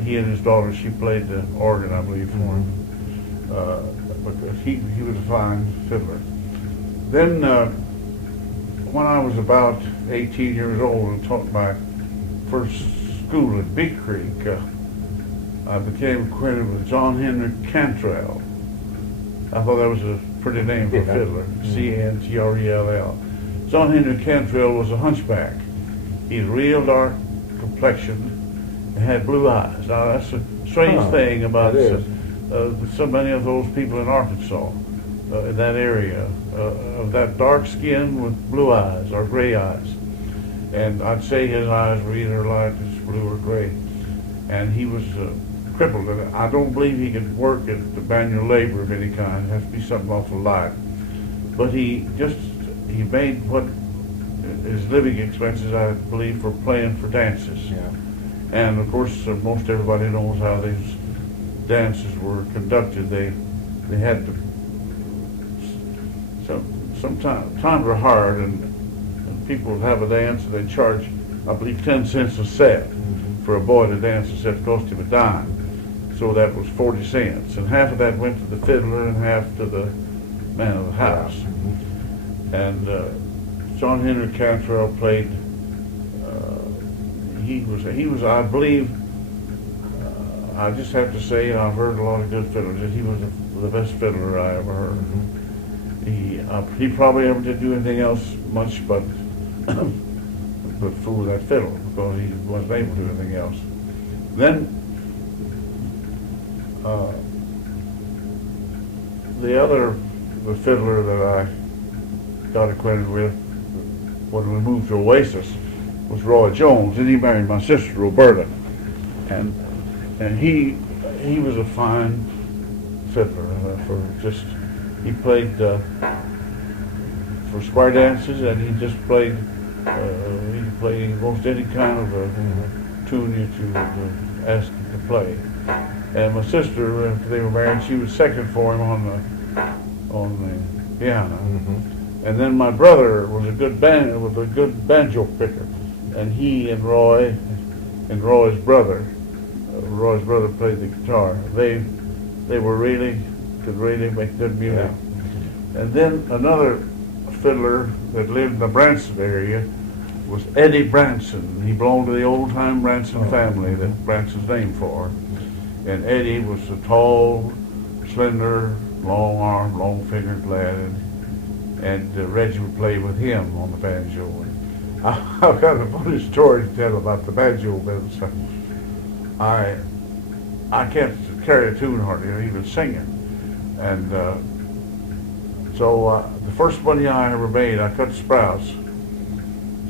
he and his daughter, she played the organ, I believe, for him. Because he was a fine fiddler. Then when I was about 18 years old and taught my first school at Big Creek, I became acquainted with John Henry Cantrell. I thought that was a pretty name for a fiddler, C-N-T-R-E-L-L. John Henry Cantrell was a hunchback. He had real dark complexion and had blue eyes. Now that's a strange thing about so many of those people in Arkansas, in that area, of that dark skin with blue eyes or gray eyes. And I'd say his eyes were either light as blue or gray. And he was crippled, and I don't believe he could work at the manual labor of any kind. It has to be something awful light. But he made what his living expenses, I believe, for playing for dances. Yeah. And of course, most everybody knows how these dances were conducted. They had to. Sometimes times were hard, and people would have a dance, and they'd charge, I believe, 10 cents a set. For a boy to dance, a set cost him a dime. So that was 40 cents, and half of that went to the fiddler and half to the man of the house. And John Henry Cantrell played. He was, I believe. I just have to say, and I've heard a lot of good fiddlers, that he was the best fiddler I ever heard. He probably never did do anything else much but fool that fiddle, because he wasn't able to do anything else. Then the fiddler that I got acquainted with when we moved to Oasis was Roy Jones, and he married my sister Roberta, and he was a fine fiddler. He played for square dances, and he just played. He could play most any kind of a tune you to ask him to play. And my sister, after they were married, she was second for him on the piano. And then my brother was a good banjo picker, and he and Roy and Roy's brother played the guitar. They could really make good music. And then another fiddler that lived in the Branson area was Eddie Branson. He belonged to the old-time Branson family that Branson's named for. And Eddie was a tall, slender, long-armed, long-fingered lad, and Reggie would play with him on the banjo. And I've got a funny story to tell about the banjo business. I can't carry a tune hardly, or even sing it. And so the first money I ever made, I cut sprouts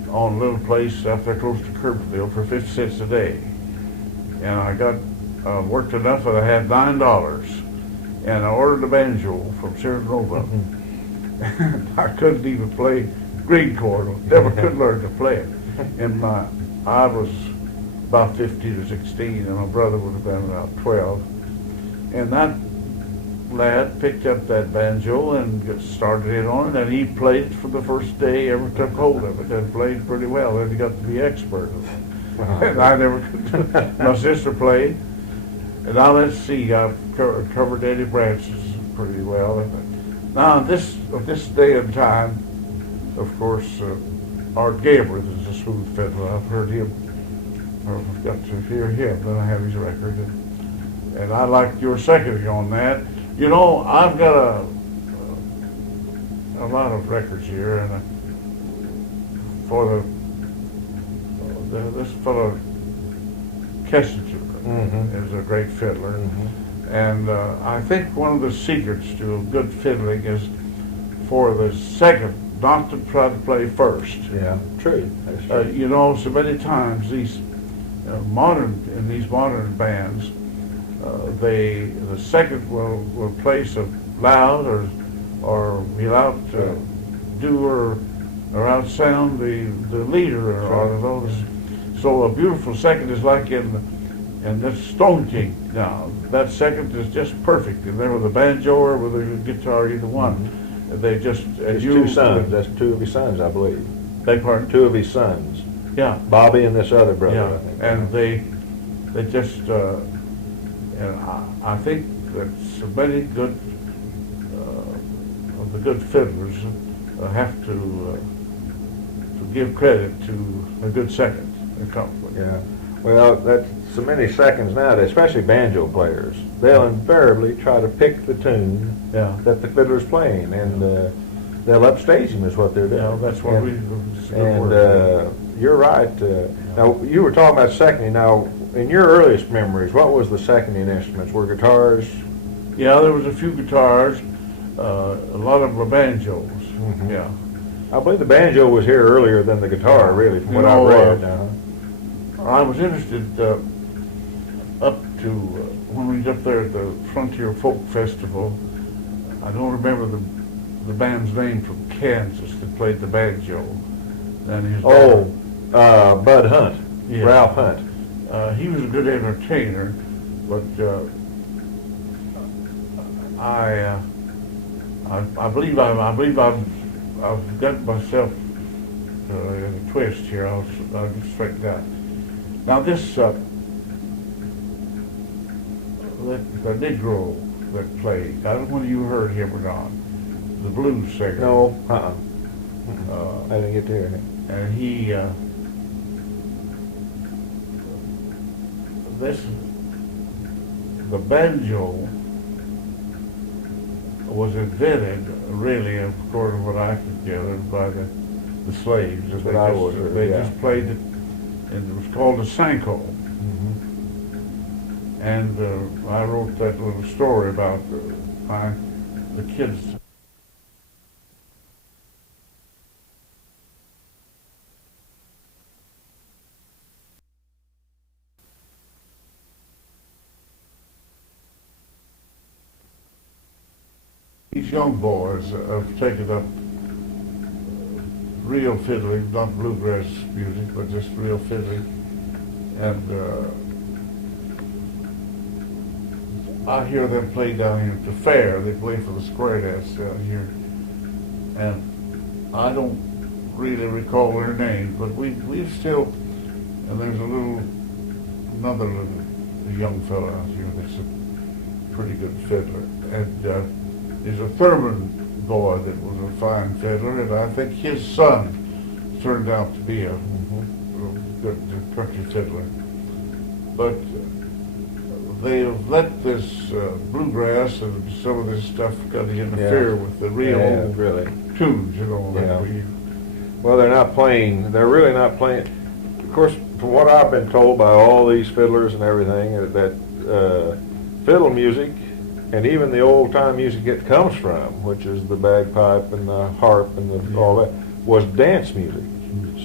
on a little place out there close to Kirbyville for 50 cents a day. And I got worked enough that I had $9, and I ordered a banjo from Sierra Nova. And I couldn't even play green chord, never could learn to play it. And I was about 15 or 16, and my brother would have been about 12. And that lad picked up that banjo and started in on it, and he played for the first day he ever took hold of it, and played pretty well, and he got to be expert. And I never could. My sister played, and now let's see, I've covered Eddie Branson pretty well. Now this day and time, of course, Art Gabriel is a smooth fiddler. I've heard him, or I've got to hear him, then I have his record, and I like your seconding on that. You know, I've got a lot of records here, and for this fellow Kessinger is a great fiddler, and I think one of the secrets to good fiddling is for the second not to try to play first. Yeah, true. That's true. You know, so many times these in these modern bands, the second will play so loud or be allowed to do or outsound the leader or those. So a beautiful second is like in this Stone King now. That second is just perfect. And then with the banjo or with the guitar, either one, they just His two sons. That's two of his sons, I believe. Beg pardon? Two of his sons. Yeah. Bobby and this other brother. Yeah. I think. And they just and I think that so many good of the good fiddlers have to give credit to a good second accompaniment. Yeah. Well, that's so many seconds nowadays, especially banjo players. They'll invariably try to pick the tune that the fiddler's playing, and they'll upstage him is what they're doing. Yeah, that's what you're right. Now, you were talking about seconding. Now, in your earliest memories, what was the seconding instruments? Were guitars? Yeah, there was a few guitars. A lot of them were banjos. Mm-hmm. Yeah. I believe the banjo was here earlier than the guitar, really, from what I read. I was interested up to when we was up there at the Frontier Folk Festival. I don't remember the band's name from Kansas that played the banjo. And his Bud Hunt, yeah. Ralph Hunt. He was a good entertainer, but I believe I've got myself in a twist here. I'll get straightened out. Now this, the Negro that played, I don't know whether you heard him or not, the blues singer. No, I didn't get to hear him. And he, the banjo was invented, really, according to what I could gather, by the slaves. That's what I was. They just played it, and it was called a sanko. Mm-hmm. And I wrote that little story about the kids. These young boys have taken up real fiddling, not bluegrass music, but just real fiddling. And I hear them play down here at the fair. They play for the square dance down here. And I don't really recall their names, but we still, and there's another young fellow out here that's a pretty good fiddler. And there's a Thurman boy that was a fine fiddler, and I think his son turned out to be a good country fiddler. But they have let this bluegrass and some of this stuff kind of interfere with the real old tunes, you know. That we. Well, they're really not playing. Of course, from what I've been told by all these fiddlers and everything, that fiddle music and even the old-time music it comes from, which is the bagpipe and the harp and all that, was dance music.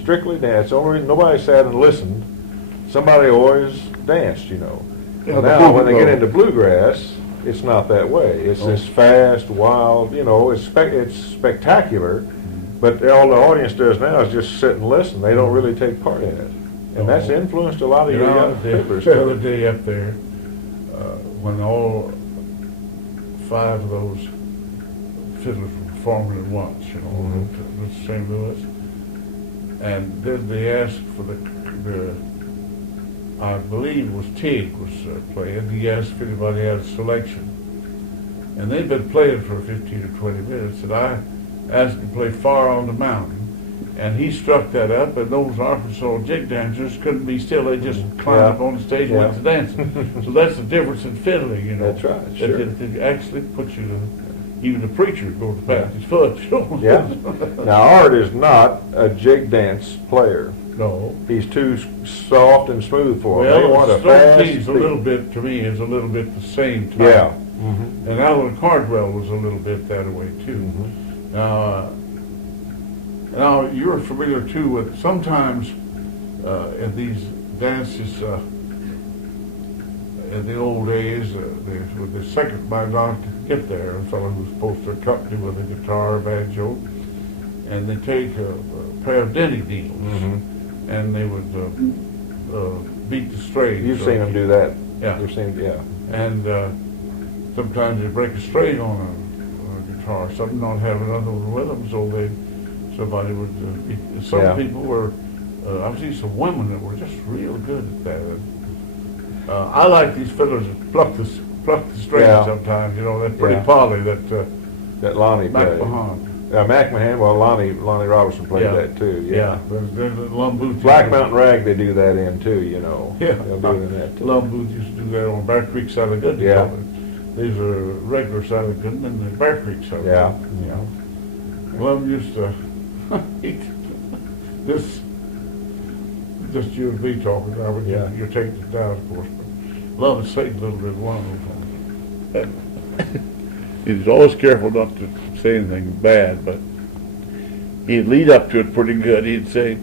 Strictly dance. The only reason nobody sat and listened, somebody always danced, you know. Yeah, now, when they get into bluegrass, it's not that way. It's this fast, wild, you know, it's spectacular, but all the audience does now is just sit and listen. They don't really take part in it. And that's influenced a lot of your young fiddlers. The other day up there, when all 5 of those fiddlers were performing at once, you know, at St. Louis. And then they asked for the I believe it was Tig was playing. He asked if anybody had a selection. And they'd been playing for 15 or 20 minutes, and I asked him to play Far on the Mountain. And he struck that up, and those Arkansas jig dancers couldn't be still. They just climbed up on the stage and went to dancing. So that's the difference in fiddling, you know. That's right, sure. It actually puts you to, even the preacher going to pat his foot, you know. Yeah. Now, Art is not a jig dance player. No. He's too soft and smooth for him. Well, They want a fast speed. a little bit, to me, is a little bit the same type. Yeah. And Alan Cardwell was a little bit that way, too. Now, Now, you're familiar too with sometimes in these dances in the old days, with the second by not get there, a fellow who's supposed to accompany with a guitar, banjo, and they take a pair of denny needles and they would beat the strings. You've seen them do that. Yeah. You've seen, yeah. And sometimes they break a string on a guitar. Some don't have another one with them, so somebody would. Some people were. I've seen some women that were just real good at that. I like these fellows that pluck the strings sometimes. You know, that pretty Polly that Lonnie played. McMahon, well, Lonnie Robertson played that too. Yeah. There's the Lum Booth. Black Mountain Rag, they do that in too. You know. Yeah. They'll do it in that too. Lum Booth used to do that on Bear Creek side of Goodman. Yeah. These are regular side of Goodman and the Bear Creek side. Yeah. Yeah. Lum used to. Just you and me talking now, but you're taking it down, of course. But Lum would say a little bit one of them. He was always careful not to say anything bad, but he'd lead up to it pretty good. He'd say,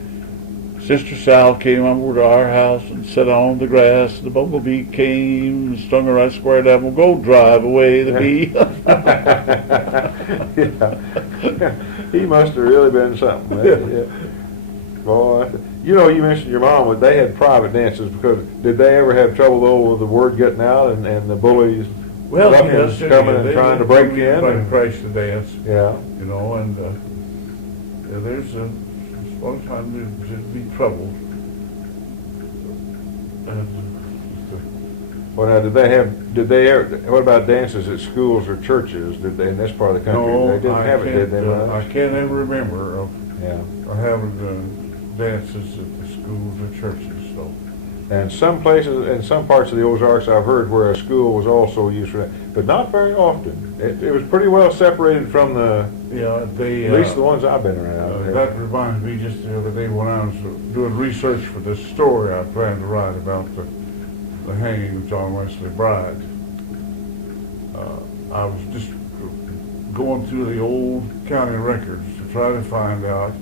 Sister Sal came over to our house and sat on the grass. The bumblebee came and stung her right square down. Well, go drive away the bee. He must have really been something. Yeah. Boy, you know, you mentioned your mom, but they had private dances. Because did they ever have trouble though with the word getting out and the bullies? Well, yes, coming and trying to break you in. And crash the dance. Yeah. You know, and there's one time there'd be trouble. Well, now, what about dances at schools or churches? Did they, in this part of the country, no, they didn't have it, did they? I can't ever remember of having dances at the schools or churches, so. And some places, in some parts of the Ozarks, I've heard where a school was also used for that, but not very often. It was pretty well separated from at least the ones I've been around. That reminds me, just the other day when I was doing research for this story I planned to write about the hanging of John Wesley Bride. I was just going through the old county records to try to find out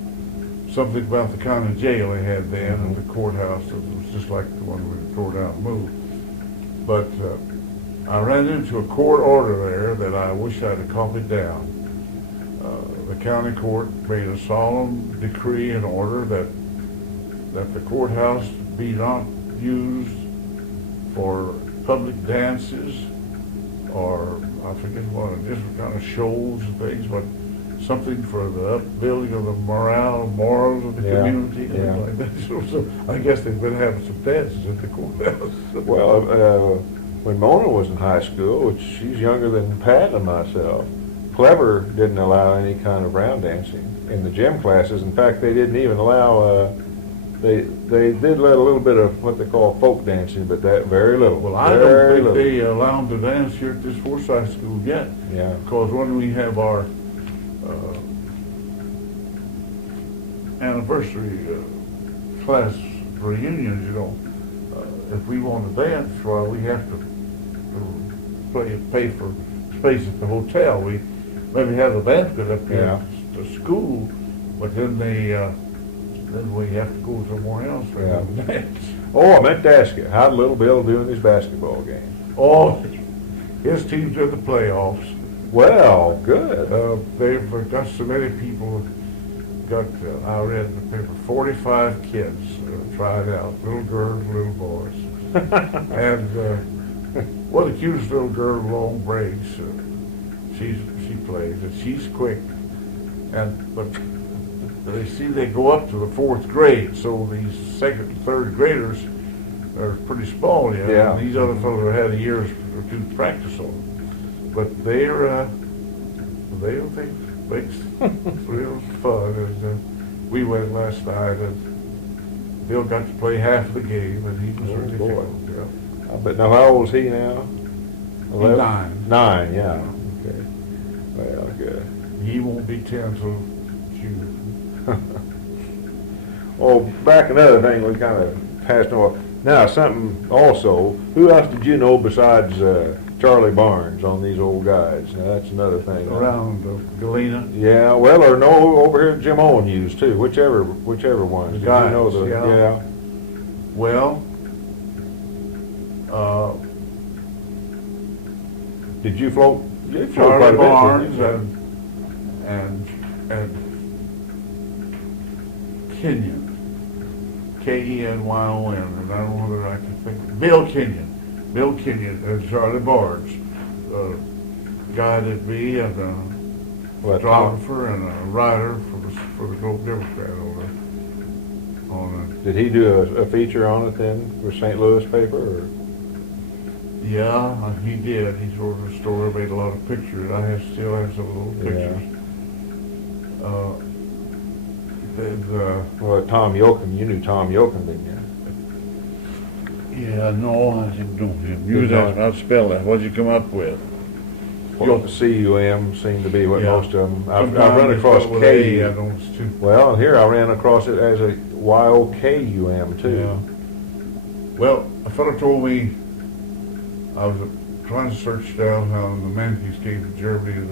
something about the county jail they had then and the courthouse. It was just like the one we tore down and moved. But I ran into a court order there that I wish I'd have copied down. The county court made a solemn decree and order that the courthouse be not used for public dances or I forget what, different kind of shows and things, but something for the upbuilding of the morals of the community. And like that. So I guess they've been having some dances at the courthouse. Well, when Mona was in high school, which she's younger than Pat and myself, Clever didn't allow any kind of round dancing in the gym classes. In fact, they didn't even allow, they did let a little bit of what they call folk dancing, but that very little. Well, I don't think they allow them to dance here at this Forsyth school yet. Yeah. Because when we have our anniversary class reunions, you know, if we want to dance, well, we have to pay for space at the hotel. We maybe have a banquet up here at the school, but then then we have to go somewhere else for the dance. Oh, I meant to ask you, how'd Little Bill do in his basketball game? Oh, his team's in the playoffs. Well, good. They've got so many people. Got I read in the paper 45 kids tried out, little girls, little boys, and one of the cutest little girl, long braids. She plays and she's quick, but they go up to the 4th grade, so these 2nd and 3rd graders are pretty small yet. Yeah. And these other fellows have had a year or two to practice on them, but they'll think it's real fun. And we went last night, and Bill got to play half the game, and he was really tickled. Yeah. But now, how old is he now? 11? 9, yeah. Okay. Well, good. He won't be 10 till June. Well, back another thing we kind of passed on. Now, something also, who else did you know besides Charlie Barnes on these old guides. Now that's another thing. Around Galena. Yeah, well, or no, over here Jim Owen used too. Whichever one. The Did guides, you know the? yeah. Well, Did you float? You float Charlie quite a bit, Barnes didn't you? and Kenyon, Kenyon, and I don't know whether I can think of Bill Kenyon and Charlie Barnes guided me and a photographer and a writer for the Globe Democrat Did he do a feature on it then for St. Louis paper? Or? Yeah, he did. He wrote a story, made a lot of pictures. Still have some of those pictures. Well, Tom Yoakum, you knew Tom Yoakum, didn't you? Yeah, no, I didn't know him. You was asking how to spell that. What'd you come up with? Well, the C-U-M seemed to be what most of them. I've Sometimes run they across spell it with K. A, I noticed too. Well, here I ran across it as a Y-O-K-U-M too. Yeah. Well, a fellow told me I was trying to search down how the Mahnkes came to Germany,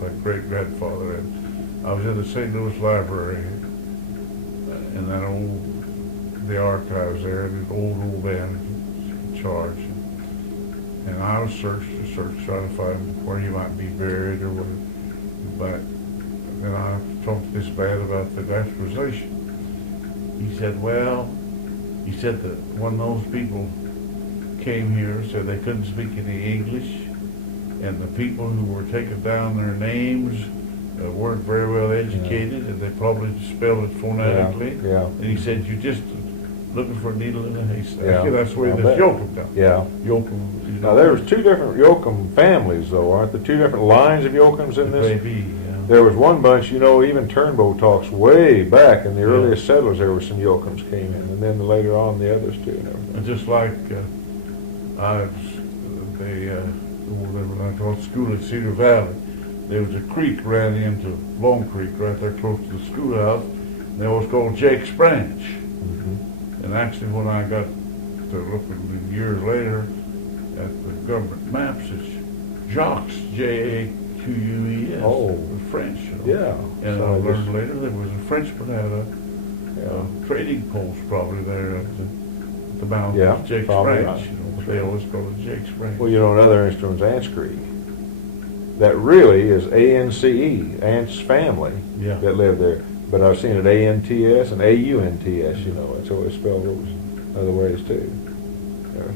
my great-grandfather, and I was in the St. Louis Library, in the archives there, and an old man in charge. And I was trying to find where he might be buried or what. But then I talked to this man about the naturalization. He said that when those people came here, said they couldn't speak any English, and the people who were taking down their names weren't very well educated, and they probably spelled it phonetically. Yeah. And he said, "You just looking for a needle in a haystack." Yeah. That's the way I this bet. Yoakum down. Yeah. Yoakum. Now there was two different Yoakum families though, aren't there? Two different lines of Yoakums in this? Maybe, yeah. There was one bunch, even Turnbow talks way back in the earliest settlers, there were some Yoakums came in, and then later on the others too. And everything. And just like when I taught school at Cedar Valley, there was a creek ran into Long Creek right there close to the schoolhouse, and they always called Jake's Branch. Mm-hmm. And actually when I got to looking years later at the government maps, it's Jacques, J-A-Q-U-E-S. Oh. French. Yeah. And So I learned later there was a Frenchman had a trading post probably there at the mouth of Jake's probably Branch. right. But they always call it Jake's Branch. Well, another instrument's Ants Creek. That really is A-N-C-E, Ants family that lived there. But I've seen it A-N-T-S and A-U-N-T-S, it's always spelled those other ways too. Yeah.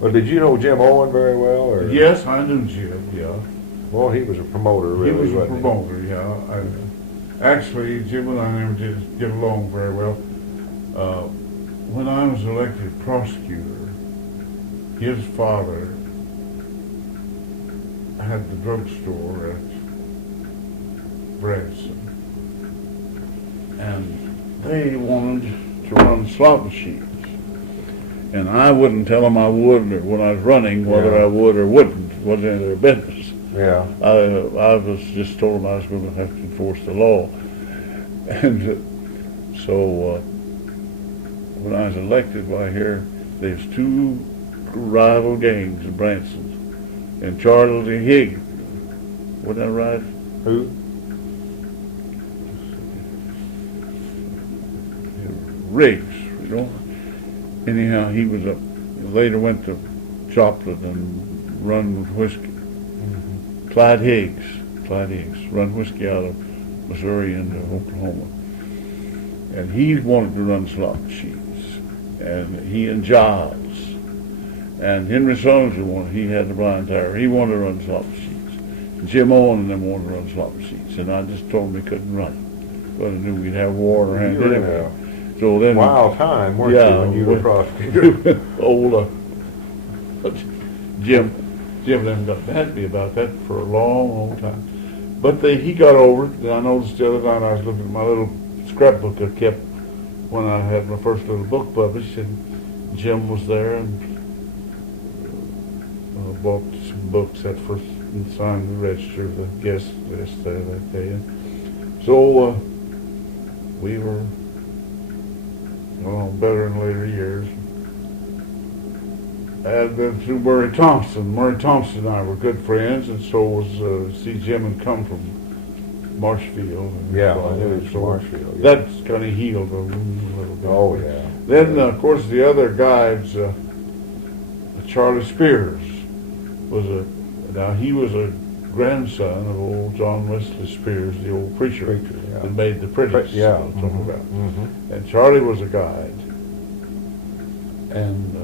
Well, did you know Jim Owen very well? Or? Yes, I knew Jim, yeah. Well, he was a promoter, really, He was a wasn't promoter, yeah. Actually, Jim and I never did get along very well. When I was elected prosecutor, his father had the drugstore at Branson, and they wanted to run slot machines. And I wouldn't tell them I would, or when I was running, whether I would or wouldn't. It wasn't any of their business. Yeah. I was just told them I was going to have to enforce the law. And so when I was elected, there's two rival gangs in Branson. And Charles and Higg, wasn't that right? Who? Riggs, Anyhow, he was later went to Joplin and run with whiskey. Mm-hmm. Clyde Higgs, run whiskey out of Missouri into Oklahoma. And he wanted to run slot machines. And he and Giles. And Henry Somerville he had the blind tire. He wanted to run slot machines. Jim Owen and them wanted to run slot machines. And I just told him he couldn't run it. But I knew we'd have war on our hands anyway. So then, wild time, weren't you, when you were prosecutor? Old Jim them got mad at me about that for a long, long time. But he got over it. And I noticed the other night I was looking at my little scrapbook I kept when I had my first little book published, and Jim was there and bought some books at first and signed the register of the guest list there that day. And so we were better in later years. And then through Murray Thompson. Murray Thompson and I were good friends, and so was, see, Jim had come from Marshfield. And Yeah, so, I knew it was so Marshfield. Yeah. That's kind of healed a little bit. Oh, yeah. Then, of course, the other guides, Charlie Spears now he was a grandson of old John Wesley Spears, the old preacher Yeah. that made the pretties. Yeah. I'm talking about. Mm-hmm. And Charlie was a guide. And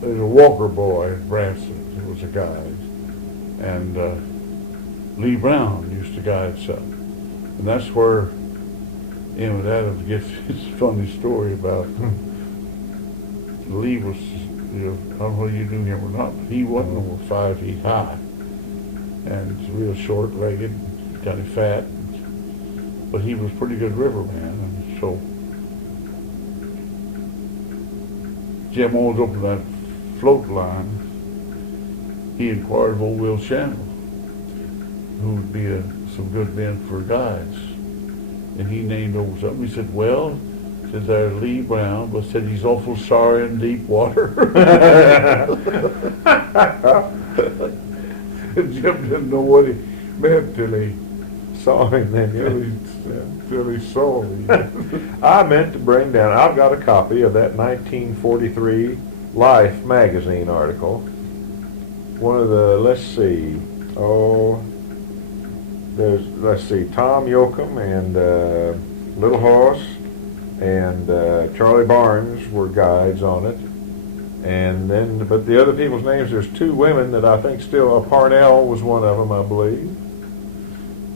there's a Walker boy in Branson who was a guide. And Lee Brown used to guide some. And that's where Emmett Adams gets his funny story about Lee was, I don't know whether you knew him or not, but he wasn't over 5 feet high. And he's real short-legged, kind of fat, but he was a pretty good riverman. And so Jim Owens opened that float line. He inquired of old Will Shannon, who would be some good men for guides. And he named over something. He said, well, said there's Lee Brown, but said he's awful sorry in deep water. And Jim didn't know what he meant till he Saw him then, till he saw me. I meant to bring down, I've got a copy of that 1943 Life magazine article. One of the, let's see, Tom Yoakum and Little Hoss and Charlie Barnes were guides on it. And then, but the other people's names, there's 2 women that I think still, Parnell was one of them, I believe.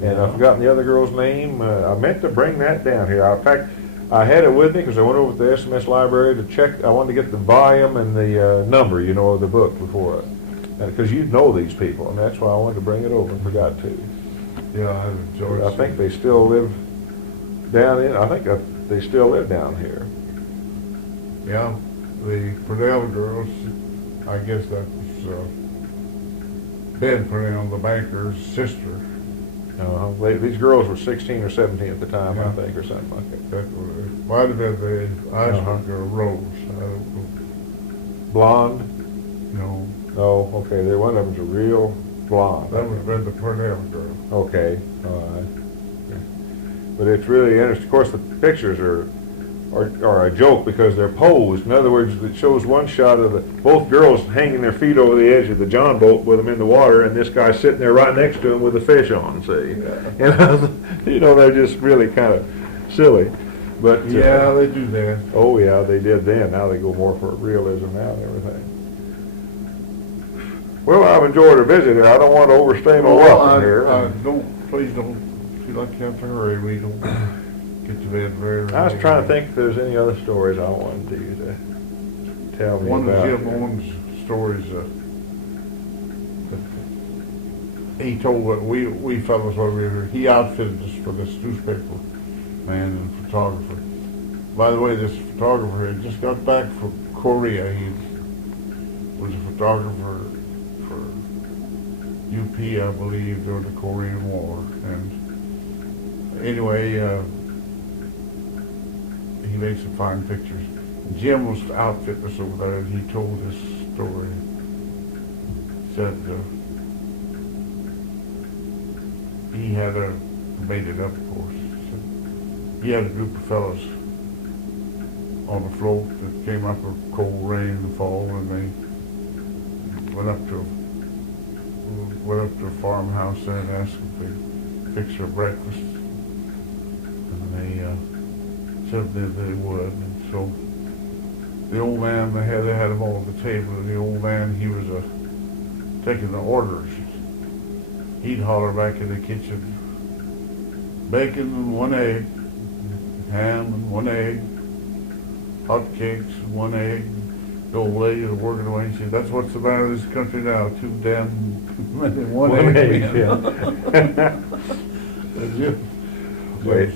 And I've forgotten the other girl's name. I meant to bring that down here. In fact, I had it with me because I went over to the SMS library to check. I wanted to get the volume and the number, of the book before. Because you know these people, and that's why I wanted to bring it over and forgot to. Yeah, I enjoyed it. I think they still live down in, they still live down here. Yeah, the Purnell girls, I guess that was Ben Purnell, the banker's sister. These girls were 16 or 17 at the time, I think, or something like that. That might have been the Iceberg girl, Rose. I don't know. Blonde? No, Oh, okay. One of them's a real blonde. that would have been the Purnell girl. Okay, all right. But it's really interesting. Of course, the pictures are a joke because they're posed. In other words, it shows one shot of both girls hanging their feet over the edge of the John boat with them in the water, and this guy sitting there right next to him with a fish on. See, they're just really kind of silly. But Yeah, they do that. oh yeah, they did then. Now they go more for realism now and everything. Well, I've enjoyed our visit here. I don't want to overstay my welcome here. Please don't feel like you have to hurry. We don't get to bed very early. I was trying to think if there's any other stories I wanted you to tell me One about. of Jim Owens' stories, he told what we fellows over here, he outfitted us for this newspaper man and photographer. By the way, this photographer had just got back from Korea. He was a photographer for UP, I believe, during the Korean War. And anyway, he made some fine pictures. Jim was outfitting us over there, and he told this story. He said he had made it up, of course. He had a group of fellows on a float that came up a cold rain in the fall, and they went up to a farmhouse there and asked if they'd fix their breakfast. And they said that they would. And so the old man, they had them all at the table, and the old man, he was taking the orders. He'd holler back in the kitchen, bacon and 1 egg, ham and 1 egg, hot cakes and 1 egg. The old lady was working away, and she said, that's what's the matter with this country now, 2 damn many 1 egg. Wait,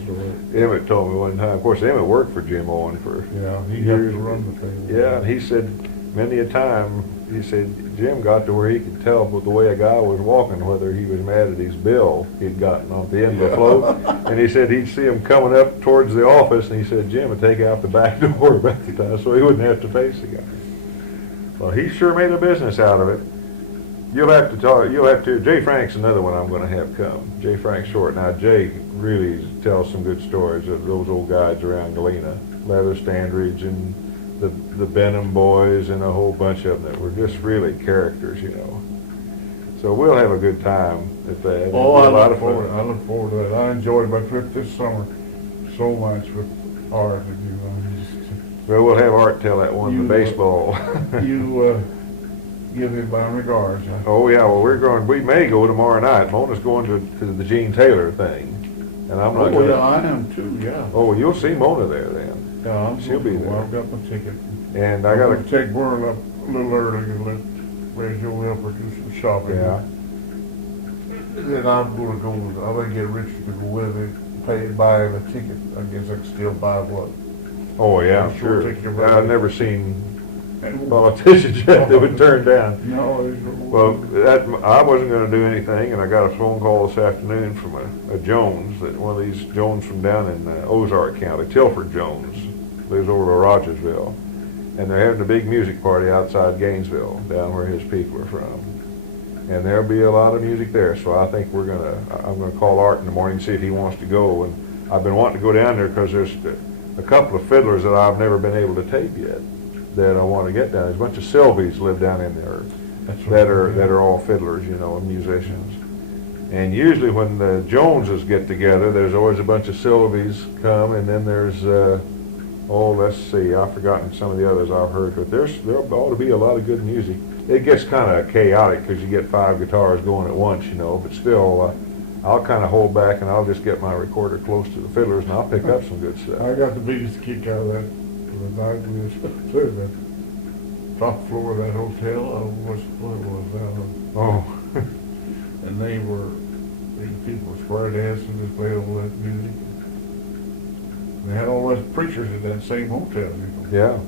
Emmett told me one time, of course Emmett worked for Jim Owen for he had to run the thing. Yeah, and he said many a time, he said Jim got to where he could tell with the way a guy was walking whether he was mad at his bill he'd gotten off the end of the float And he said he'd see him coming up towards the office, and he said Jim would take out the back door about the time so he wouldn't have to face the guy. Well, he sure made a business out of it. You'll have to, Jay Frank's another one I'm going to have come. Jay Frank Short. Now, Jay really tells some good stories of those old guys around Galena. Leather Standridge and the Benham boys and a whole bunch of them that were just really characters, you know. So we'll have a good time at that. Oh, I look fun. forward to that. I enjoyed my trip this summer so much with Art. Well, we'll have Art tell that one, the baseball. You give him my regards. Huh? Oh yeah, well we may go tomorrow night. Mona's going to the Gene Taylor thing, and I'm not going. Yeah, I am too. Yeah. Oh, well, you'll see Mona there then. Yeah, she'll be there. Well, I've got my ticket. And I got to take Burl up a little early and let Rachel help her do some shopping. Yeah. Then I'm going to go. I'm going to get Richard to go with me, buy him a ticket. I guess I can still buy one. Oh yeah, I'm sure. Yeah, I've never seen politicians yet that would turn down. No. Well, I wasn't going to do anything, and I got a phone call this afternoon from a Jones, that one of these Jones from down in Ozark County, Tilford Jones, lives over to Rogersville, and they're having a big music party outside Gainesville, down where his people are from, and there'll be a lot of music there. So I think I'm going to call Art in the morning and see if he wants to go. And I've been wanting to go down there because there's a couple of fiddlers that I've never been able to tape yet that I want to get down. There's a bunch of Sylvies live down in there that are all fiddlers, you know, and musicians. And usually when the Joneses get together, there's always a bunch of Sylvies come, and then there's let's see, I've forgotten some of the others I've heard, but there ought to be a lot of good music. It gets kind of chaotic because you get 5 guitars going at once, you know, but still, I'll kind of hold back and I'll just get my recorder close to the fiddlers and I'll pick up some good stuff. I got the biggest kick out of that the night we was at the top floor of that hotel. I don't know what it was now. Oh. And these people were square dancing and playing all that music. They had all those preachers in that same hotel, you know. Yeah.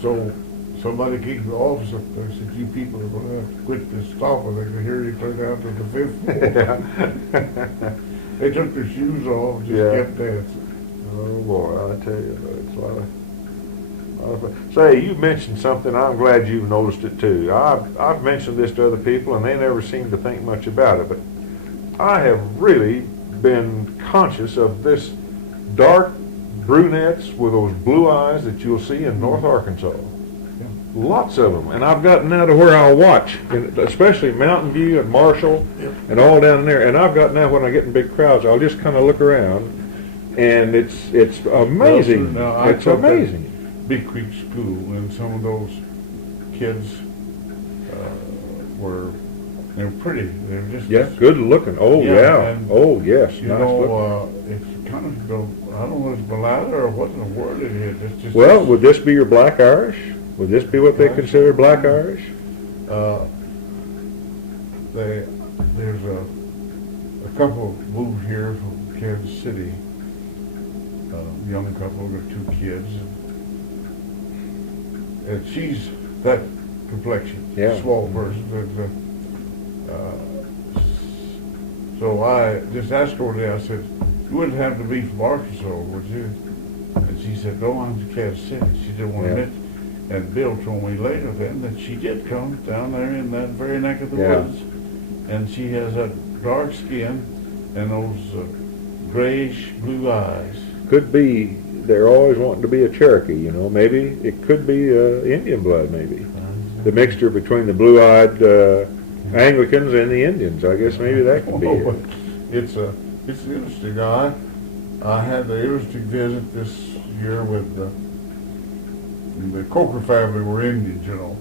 So somebody came to the office up there and said, "You people are going to have to quit this stop," and they could hear you turn down to the 5th floor. They took their shoes off and just kept dancing. Oh boy, I tell you, it's a lot of fun. Say, you mentioned something, I'm glad you've noticed it too. I've mentioned this to other people and they never seem to think much about it, but I have really been conscious of this dark brunettes with those blue eyes that you'll see in North Arkansas. Yeah. Lots of them, and I've gotten now to where I'll watch, especially Mountain View and Marshall, and all down there. And I've got now when I get in big crowds, I'll just kind of look around, and it's amazing. Now, it's amazing. Big Creek School, and some of those kids they were pretty. They were just good looking. Oh yeah. Oh yes. You nice know, it's kind of I don't know if it's mulatto or what in the world it is. It's just would this be your Black Irish? Would this be what they consider Black Irish? There's a couple moved here from Kansas City. Young couple with 2 kids, and she's that complexion, small person. So I just asked her one day, I said, "You wouldn't have to be from Arkansas, would you?" And she said, "No, I'm from Kansas City." She didn't want to admit. And Bill told me later then that she did come down there in that very neck of the woods. And she has that dark skin and those grayish blue eyes. Could be, they're always wanting to be a Cherokee, you know. Maybe it could be Indian blood, maybe. The mixture between the blue-eyed Anglicans and the Indians. I guess maybe that could be it. It's interesting. I had the interesting visit this year with the Coker family were Indians, you know.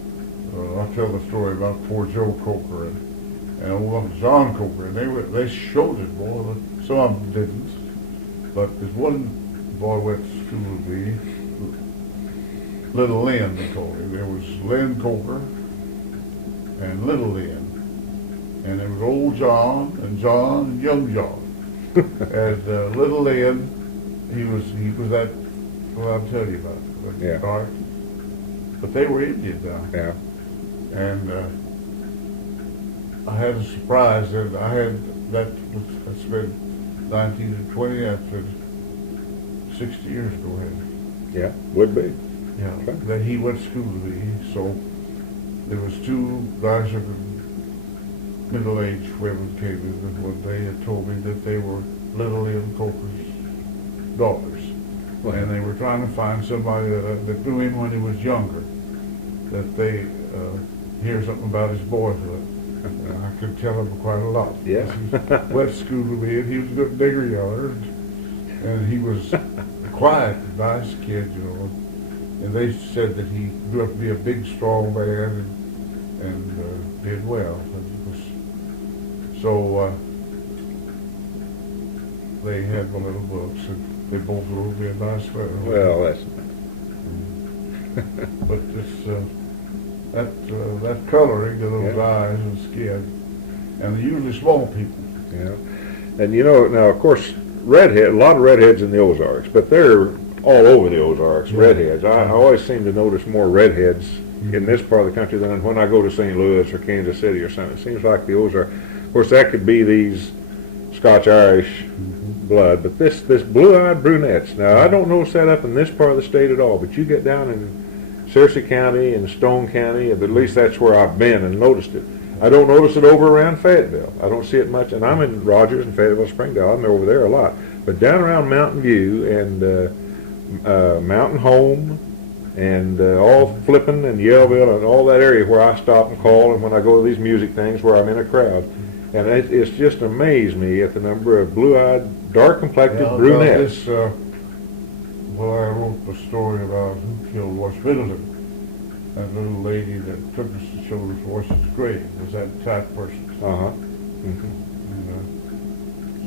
I'll tell the story about poor Joe Coker and old Uncle John Coker. And they showed it, boy, but some of them didn't. But this one boy went to school with me, Little Lynn, they called him. There was Lynn Coker and Little Lynn. And there was Old John and Young John. And Little Lynn, he was that, well, I'll tell you about it. Dark. But they were Indians now. Yeah. And I had a surprise that I had that's been 1920, that's 60 years ago, Yeah, would be. yeah, Okay. that he went to school with me. So there was two guys that were middle-aged women came in, and one day had told me that they were Little Lynn Coker's daughters. And they were trying to find somebody that knew him when he was younger, that they hear something about his boyhood. And I could tell him quite a lot. Yeah. He went to school with me, and he was a good digger yeller, and he was a quiet, nice kid, you know. And they said that he grew up to be a big, strong man and did well. And it was, so they had my little books, and they both wrote me a nice letter. Well, that's But it's that coloring to those eyes and skin, and they're usually small people. yeah. And you know, now of course, a lot of redheads in the Ozarks, but they're all over the Ozarks. Yeah. Redheads. I always seem to notice more redheads in this part of the country than when I go to St. Louis or Kansas City or something. It seems like the Ozarks. Of course, that could be these Scotch-Irish blood, but this blue-eyed brunettes. Now, I don't notice that up in this part of the state at all, but you get down in Searcy County and Stone County, and at least that's where I've been and noticed it. I don't notice it over around Fayetteville. I don't see it much, and I'm in Rogers and Fayetteville, Springdale. I'm over there a lot. But down around Mountain View and Mountain Home and all Flippin and Yellville and all that area where I stop and call, and when I go to these music things where I'm in a crowd. And it's just amazed me at the number of blue-eyed, dark-complected brunettes. Well, I wrote the story about who killed Wash Middleton. That little lady that took us to show us Wash's grave was that type person. Uh-huh. And,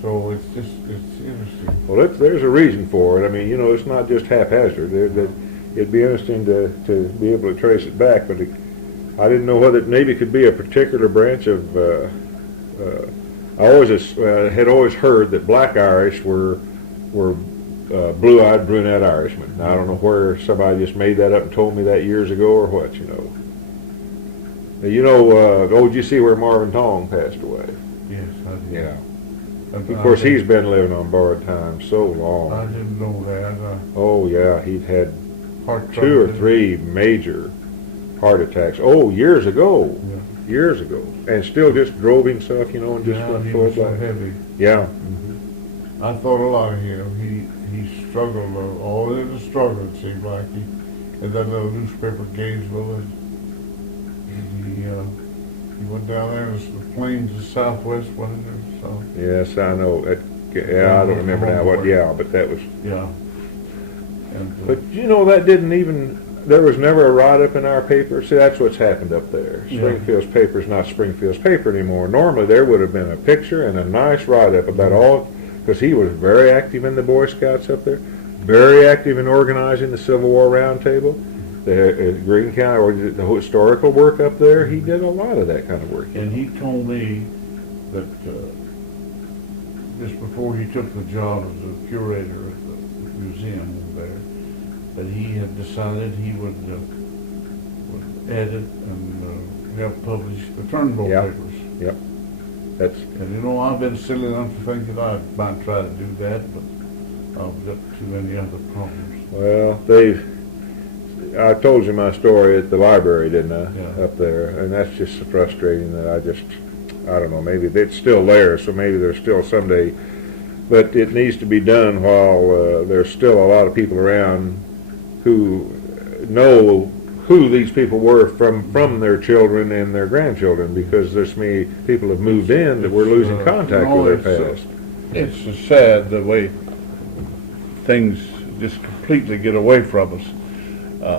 so it's interesting. Well, there's a reason for it. I mean, you know, it's not just haphazard. It'd be interesting to be able to trace it back, but I didn't know whether it maybe could be a particular branch of. I had always heard that black Irish were blue-eyed brunette Irishmen. Now, I don't know where somebody just made that up and told me that years ago or what. You know. You know, did you see where Marvin Tong passed away? Yes, I did. Yeah. Of course, he's been living on borrowed time so long. I didn't know that. Oh yeah, he'd had Heart 2 or trouble. 3 major heart attacks. Oh, years ago. Yeah. Years ago, and still just drove himself, you know, and just Yeah, went he full was so blast. heavy. Yeah. I thought a lot of him. He struggled, all in the struggle, it seemed like. He had that little newspaper, Gainesville, and he went down there, and the plains of Southwest, wasn't it? So, Yes, I know. Yeah, I don't remember now what. Yeah, but that was. yeah. And, But you know, that didn't even. There was never a write-up in our paper. See, that's what's happened up there. Yeah. Springfield's paper is not Springfield's paper anymore. Normally, there would have been a picture and a nice write-up about all, because he was very active in the Boy Scouts up there, very active in organizing the Civil War Roundtable, the Greene County, or the historical work up there. He did a lot of that kind of work. And he told me that just before he took the job as a curator at the museum there, that he had decided he would edit and help publish the Turnbull Yep. papers. Yep. That's. And you know, I've been silly enough to think that I might try to do that, but I've got too many other problems. Well, I told you my story at the library, didn't I? Yeah. Up there, and that's just so frustrating that I don't know, maybe it's still there, so maybe there's still someday, but it needs to be done while there's still a lot of people around who know who these people were from their children and their grandchildren, because there's so many people have moved in that we're losing contact with their past. It's sad the way things just completely get away from us.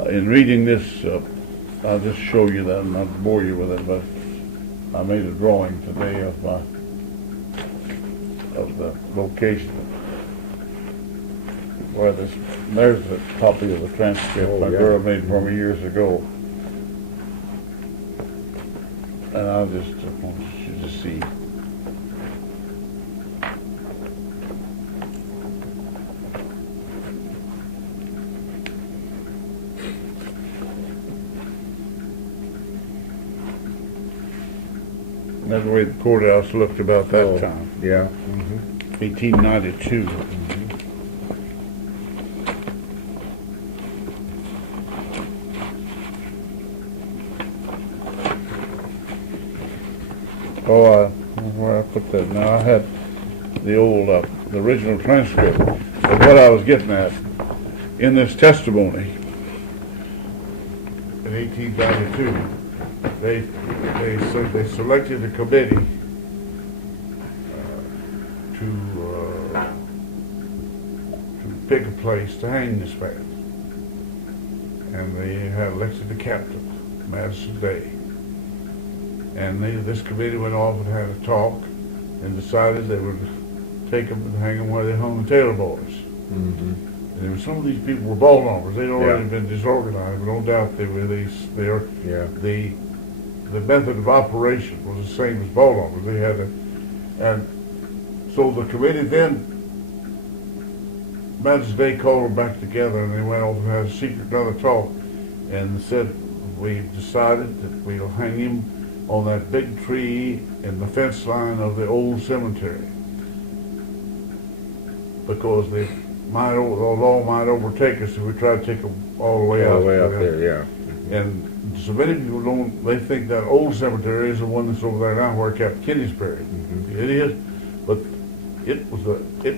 In reading this, I'll just show you that and not bore you with it, but I made a drawing today of the location where there's a copy of the transcript my girl made for me years ago. And I'll just want you to see. That's the way the courthouse looked about that time. Yeah. 1892. Oh, where I put that now? I had the old, the original transcript of what I was getting at in this testimony in 1892. They selected a committee to pick a place to hang this man, and they had elected the captain, Madison Day. And this committee went off and had a talk and decided they would take him and hang him where they hung the Taylor boys. Mm-hmm. And there were, some of these people were ball numbers. They'd already been disorganized, but no doubt the method of operation was the same as ball numbers. They had and so the committee then, Madison Day called them back together, and they went off and had a secret another talk, and said, we've decided that we'll hang him on that big tree in the fence line of the old cemetery, because the law might overtake us if we try to take them all the way out there. Yeah. And so many people don't. They think that old cemetery is the one that's over there now, where Captain Kinney's buried. Mm-hmm. It is, but it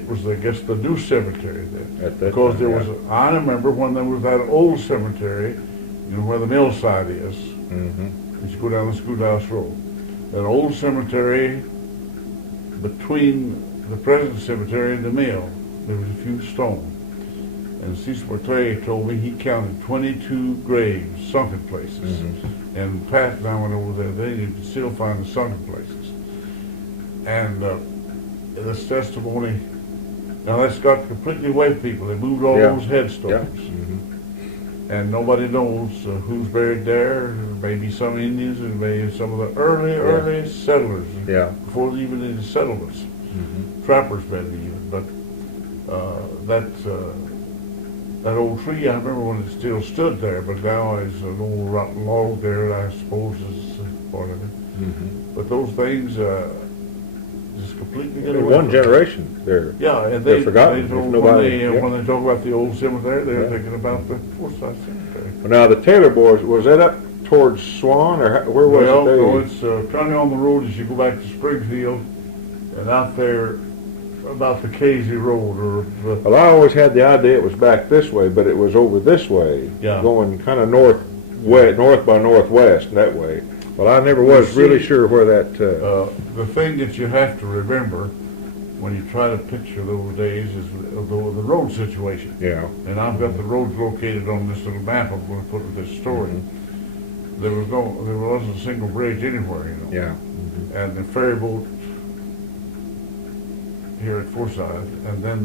was I guess the new cemetery then, because there was. I remember when there was that old cemetery, where the mill site is. Mm-hmm. As you go down the schoolhouse road, that old cemetery between the present cemetery and the mill, there was a few stones. And Cecil McClary told me he counted 22 graves, sunken places. Mm-hmm. And Pat and I went over there. They could still find the sunken places. And this testimony, now that's got completely away from people. They moved all those headstones. Yeah. Mm-hmm. And nobody knows who's buried there. Maybe some Indians, and maybe some of the early settlers. Yeah. Before even any settlements, trappers maybe even. But that old tree, I remember when it still stood there, but now is an old rotten log there. I suppose is part of it. Mm-hmm. But those things just completely get away. One generation, they're and they're forgotten. When they talk about the old cemetery, they're thinking about the Forsyth cemetery. Well, now the Taylor boys, was that up towards Swan, or where was it? No, it's kind of on the road as you go back to Springfield, and out there about the Casey Road. Well, I always had the idea it was back this way, but it was over this way, going kind of north by northwest that way. Well, I never was really sure where that. The thing that you have to remember when you try to picture those days is the road situation. Yeah. And I've got the roads located on this little map I'm going to put with this story. Mm-hmm. There wasn't a single bridge anywhere, Yeah. Mm-hmm. And the ferry boat here at Forsyth, and then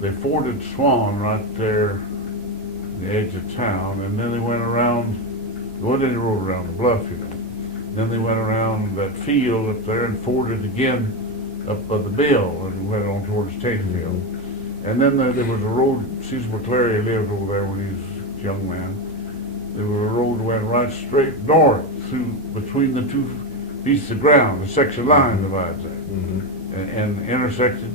they forded Swan right there, the edge of town, and then they went around. What did they road around the bluff, Then they went around that field up there and forded again up by the Bill and went on towards Tatefield. And then there was a road. Cecil McClary lived over there when he was a young man. There was a road that went right straight north through between the two pieces of ground. The section line divides that, and intersected.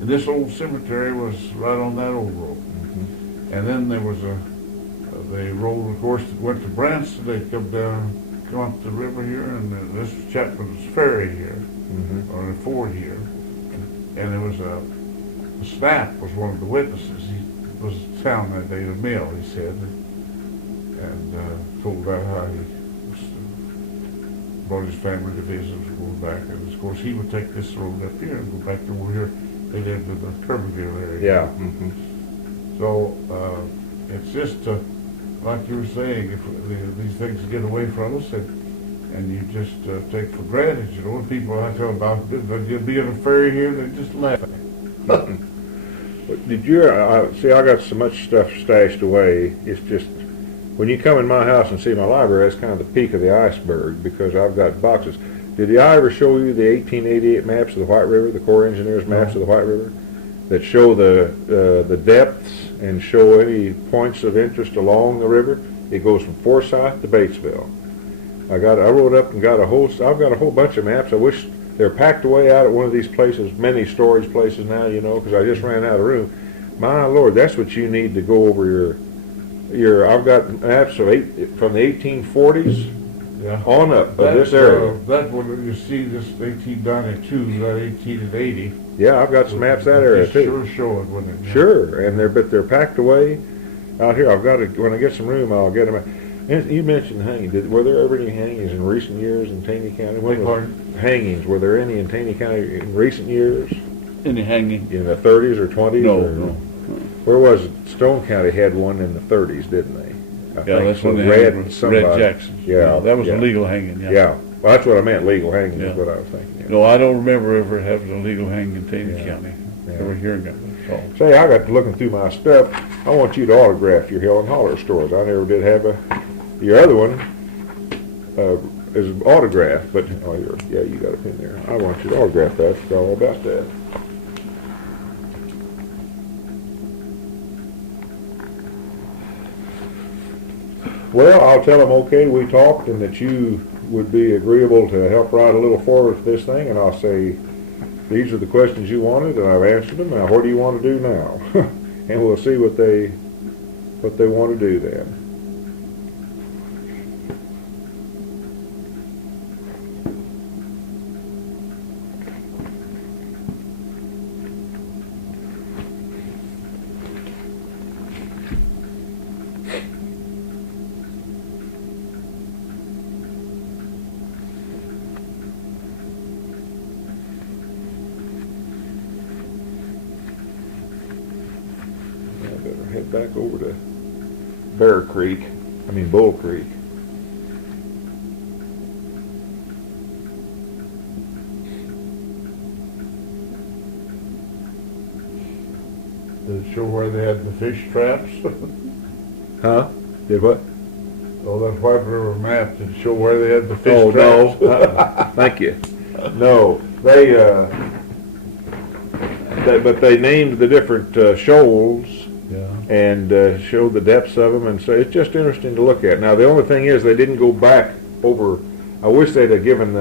And this old cemetery was right on that old road. And then there was the road, of course, that went to Branson. They come up the river here, and this was Chapman's Ferry here, or the ford here. And there was Snap was one of the witnesses. He was in town that day, the mill, he said, and told about how he brought his family to visit, going back. And of course, he would take this road up here and go back to over here. They lived in the Turbeville area. Yeah. So it's just like you were saying, if these things get away from us, and you just take for granted, when people I tell about you'll be in a ferry here, they just laugh at me. Did you see? I got so much stuff stashed away. It's just when you come in my house and see my library, that's kind of the peak of the iceberg because I've got boxes. Did I ever show you the 1888 maps of the White River, the Corps Engineers maps of the White River, that show the depths and show any points of interest along the river? It goes from Forsyth to Batesville. I wrote up and got I've got a whole bunch of maps. I wish they're packed away out at one of these places, many storage places now, you know, because I just ran out of room. My Lord, that's what you need to go over your. I've got maps from the 1840s Yeah. on up of this area. That one you see, this 1892, that 1880. Yeah, I've got some maps that area It too. sure show it, wouldn't it? Yeah. Sure, and they're packed away out here. I've got to, when I get some room, I'll get them. And you mentioned hangings. Were there ever any hangings in recent years in Taney County? Beg pardon? Hangings. Were there any in Taney County in recent years? Any hanging? In the 30s or 20s? No, or, no. Where was it? Stone County had one in the 30s, didn't they? I Yeah, think that's so. when they Red, had somebody. Red Jackson. Yeah, That was yeah. a legal hanging, yeah. Yeah, well, that's what I meant. Legal hanging Yeah. is what I was thinking. Yeah. No, I don't remember ever having a legal hanging in Taney Yeah. County. Yeah. Ever hearing of it at all. Say, I got to looking through my stuff. I want you to autograph your Hill and Holler stories. I never did have your other one is autographed, but yeah, you got a pin there. I want you to autograph that. I forgot all about that. Well, I'll tell them, okay, we talked and that you would be agreeable to help write a little forward for this thing, and I'll say, these are the questions you wanted, and I've answered them. Now, what do you want to do now? And we'll see what they want to do then. Head back over to Bull Creek. Did it show where they had the fish traps? Huh? Did what? Oh, that White River map, did it show where they had the fish Oh, traps? no. Thank you. No, but they named the different shoals Yeah. and showed the depths of them, and so it's just interesting to look at. Now, the only thing is they didn't go back over. I wish they'd have given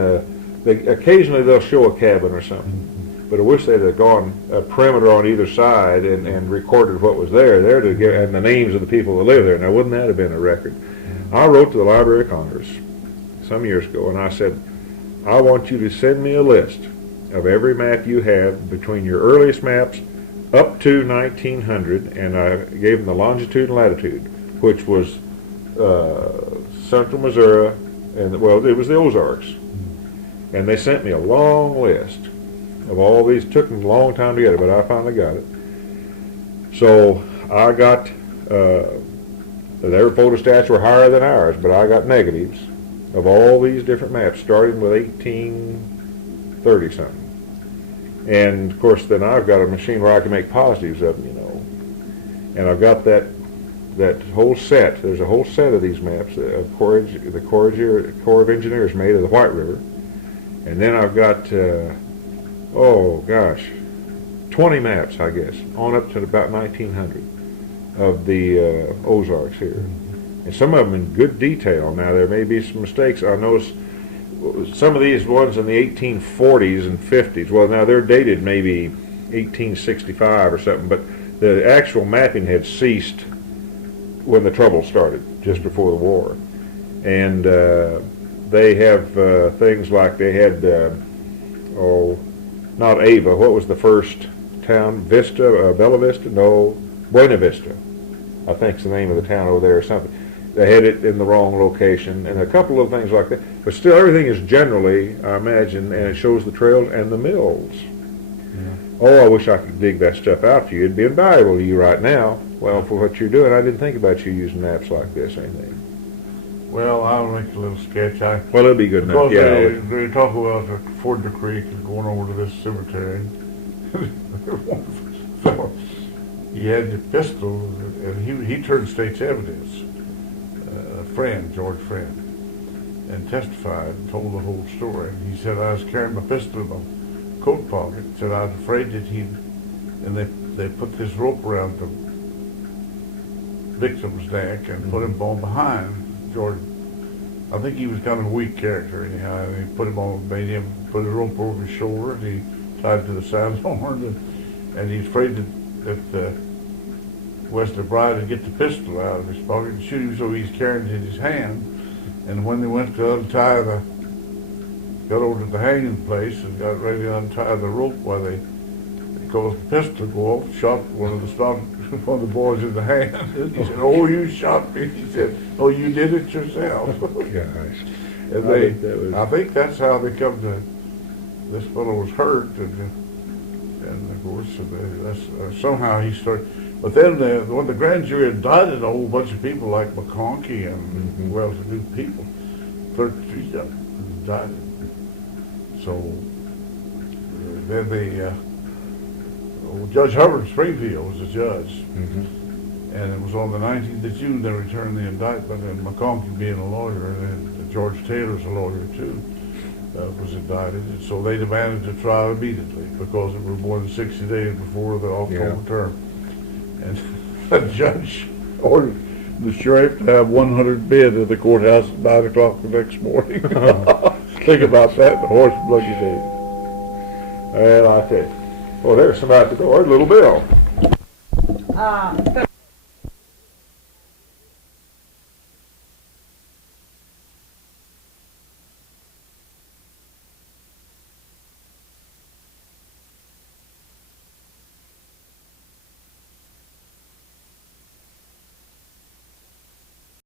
occasionally they'll show a cabin or something, but I wish they'd have gone a perimeter on either side and recorded what was there to give, and the names of the people that live there. Now, wouldn't that have been a record? I wrote to the Library of Congress some years ago, and I said, I want you to send me a list of every map you have between your earliest maps up to 1900, and I gave them the longitude and latitude, which was central Missouri, and well, it was the Ozarks. And they sent me a long list of all these. Took them a long time to get it, but I finally got it. So I got, their photostats were higher than ours, but I got negatives of all these different maps, starting with 1830-something. And, of course, then I've got a machine where I can make positives of them, you know. And I've got that whole set. There's a whole set of these maps the Corps of Engineers made of the White River. And then I've got, 20 maps, I guess, on up to about 1900 of the Ozarks here. And some of them in good detail. Now, there may be some mistakes. I noticed some of these ones in the 1840s and 50s, well, now they're dated maybe 1865 or something, but the actual mapping had ceased when the trouble started, just before the war. And they have things like they had, not Ava, what was the first town? Vista, Bella Vista? No, Buena Vista, I think's the name of the town over there or something. They had it in the wrong location, and a couple of things like that. But still, everything is generally, I imagine, and it shows the trails and the mills. Yeah. Oh, I wish I could dig that stuff out for you. It'd be invaluable to you right now. Well, for what you're doing, I didn't think about you using maps like this or anything. Well, I'll make a little sketch. Well, it'll be good enough. Because Yeah. they talk about fording the creek and going over to this cemetery. So he had the pistol, and he turned state's evidence. George Friend, and testified and told the whole story. He said, I was carrying my pistol in my coat pocket. Said I was afraid that and they put this rope around the victim's neck and put him on behind. George I think he was kind of a weak character anyhow. And he put him on, made him put a rope over his shoulder, and he tied it to the saddle horn, and he's afraid that Wesley Bride would get the pistol out of his pocket and shoot him, so he's carrying it in his hand. And when they went to untie got over to the hanging place and got ready to untie the rope while they caused the pistol to go off, shot one of the boys in the hand. And he said, "Oh, you shot me." He said, "Oh, you did it yourself." Gosh. And I think that's how they come to, this fellow was hurt, and of course, that's somehow he started. But then when the grand jury indicted a whole bunch of people like McCann and well-to-do people, 33 of them indicted. So then Judge Hubbard of Springfield was the judge, and it was on the 19th of June they returned the indictment, and McCann being a lawyer, and then George Taylor's a lawyer too, was indicted, and so they demanded the trial immediately because it was more than 60 days before the October term. And the judge ordered the sheriff to have 100 men at the courthouse at 9 o'clock the next morning. Think about that, the horse and buggy days. Well, I tell you. Well, there's some out the door, little Bill. The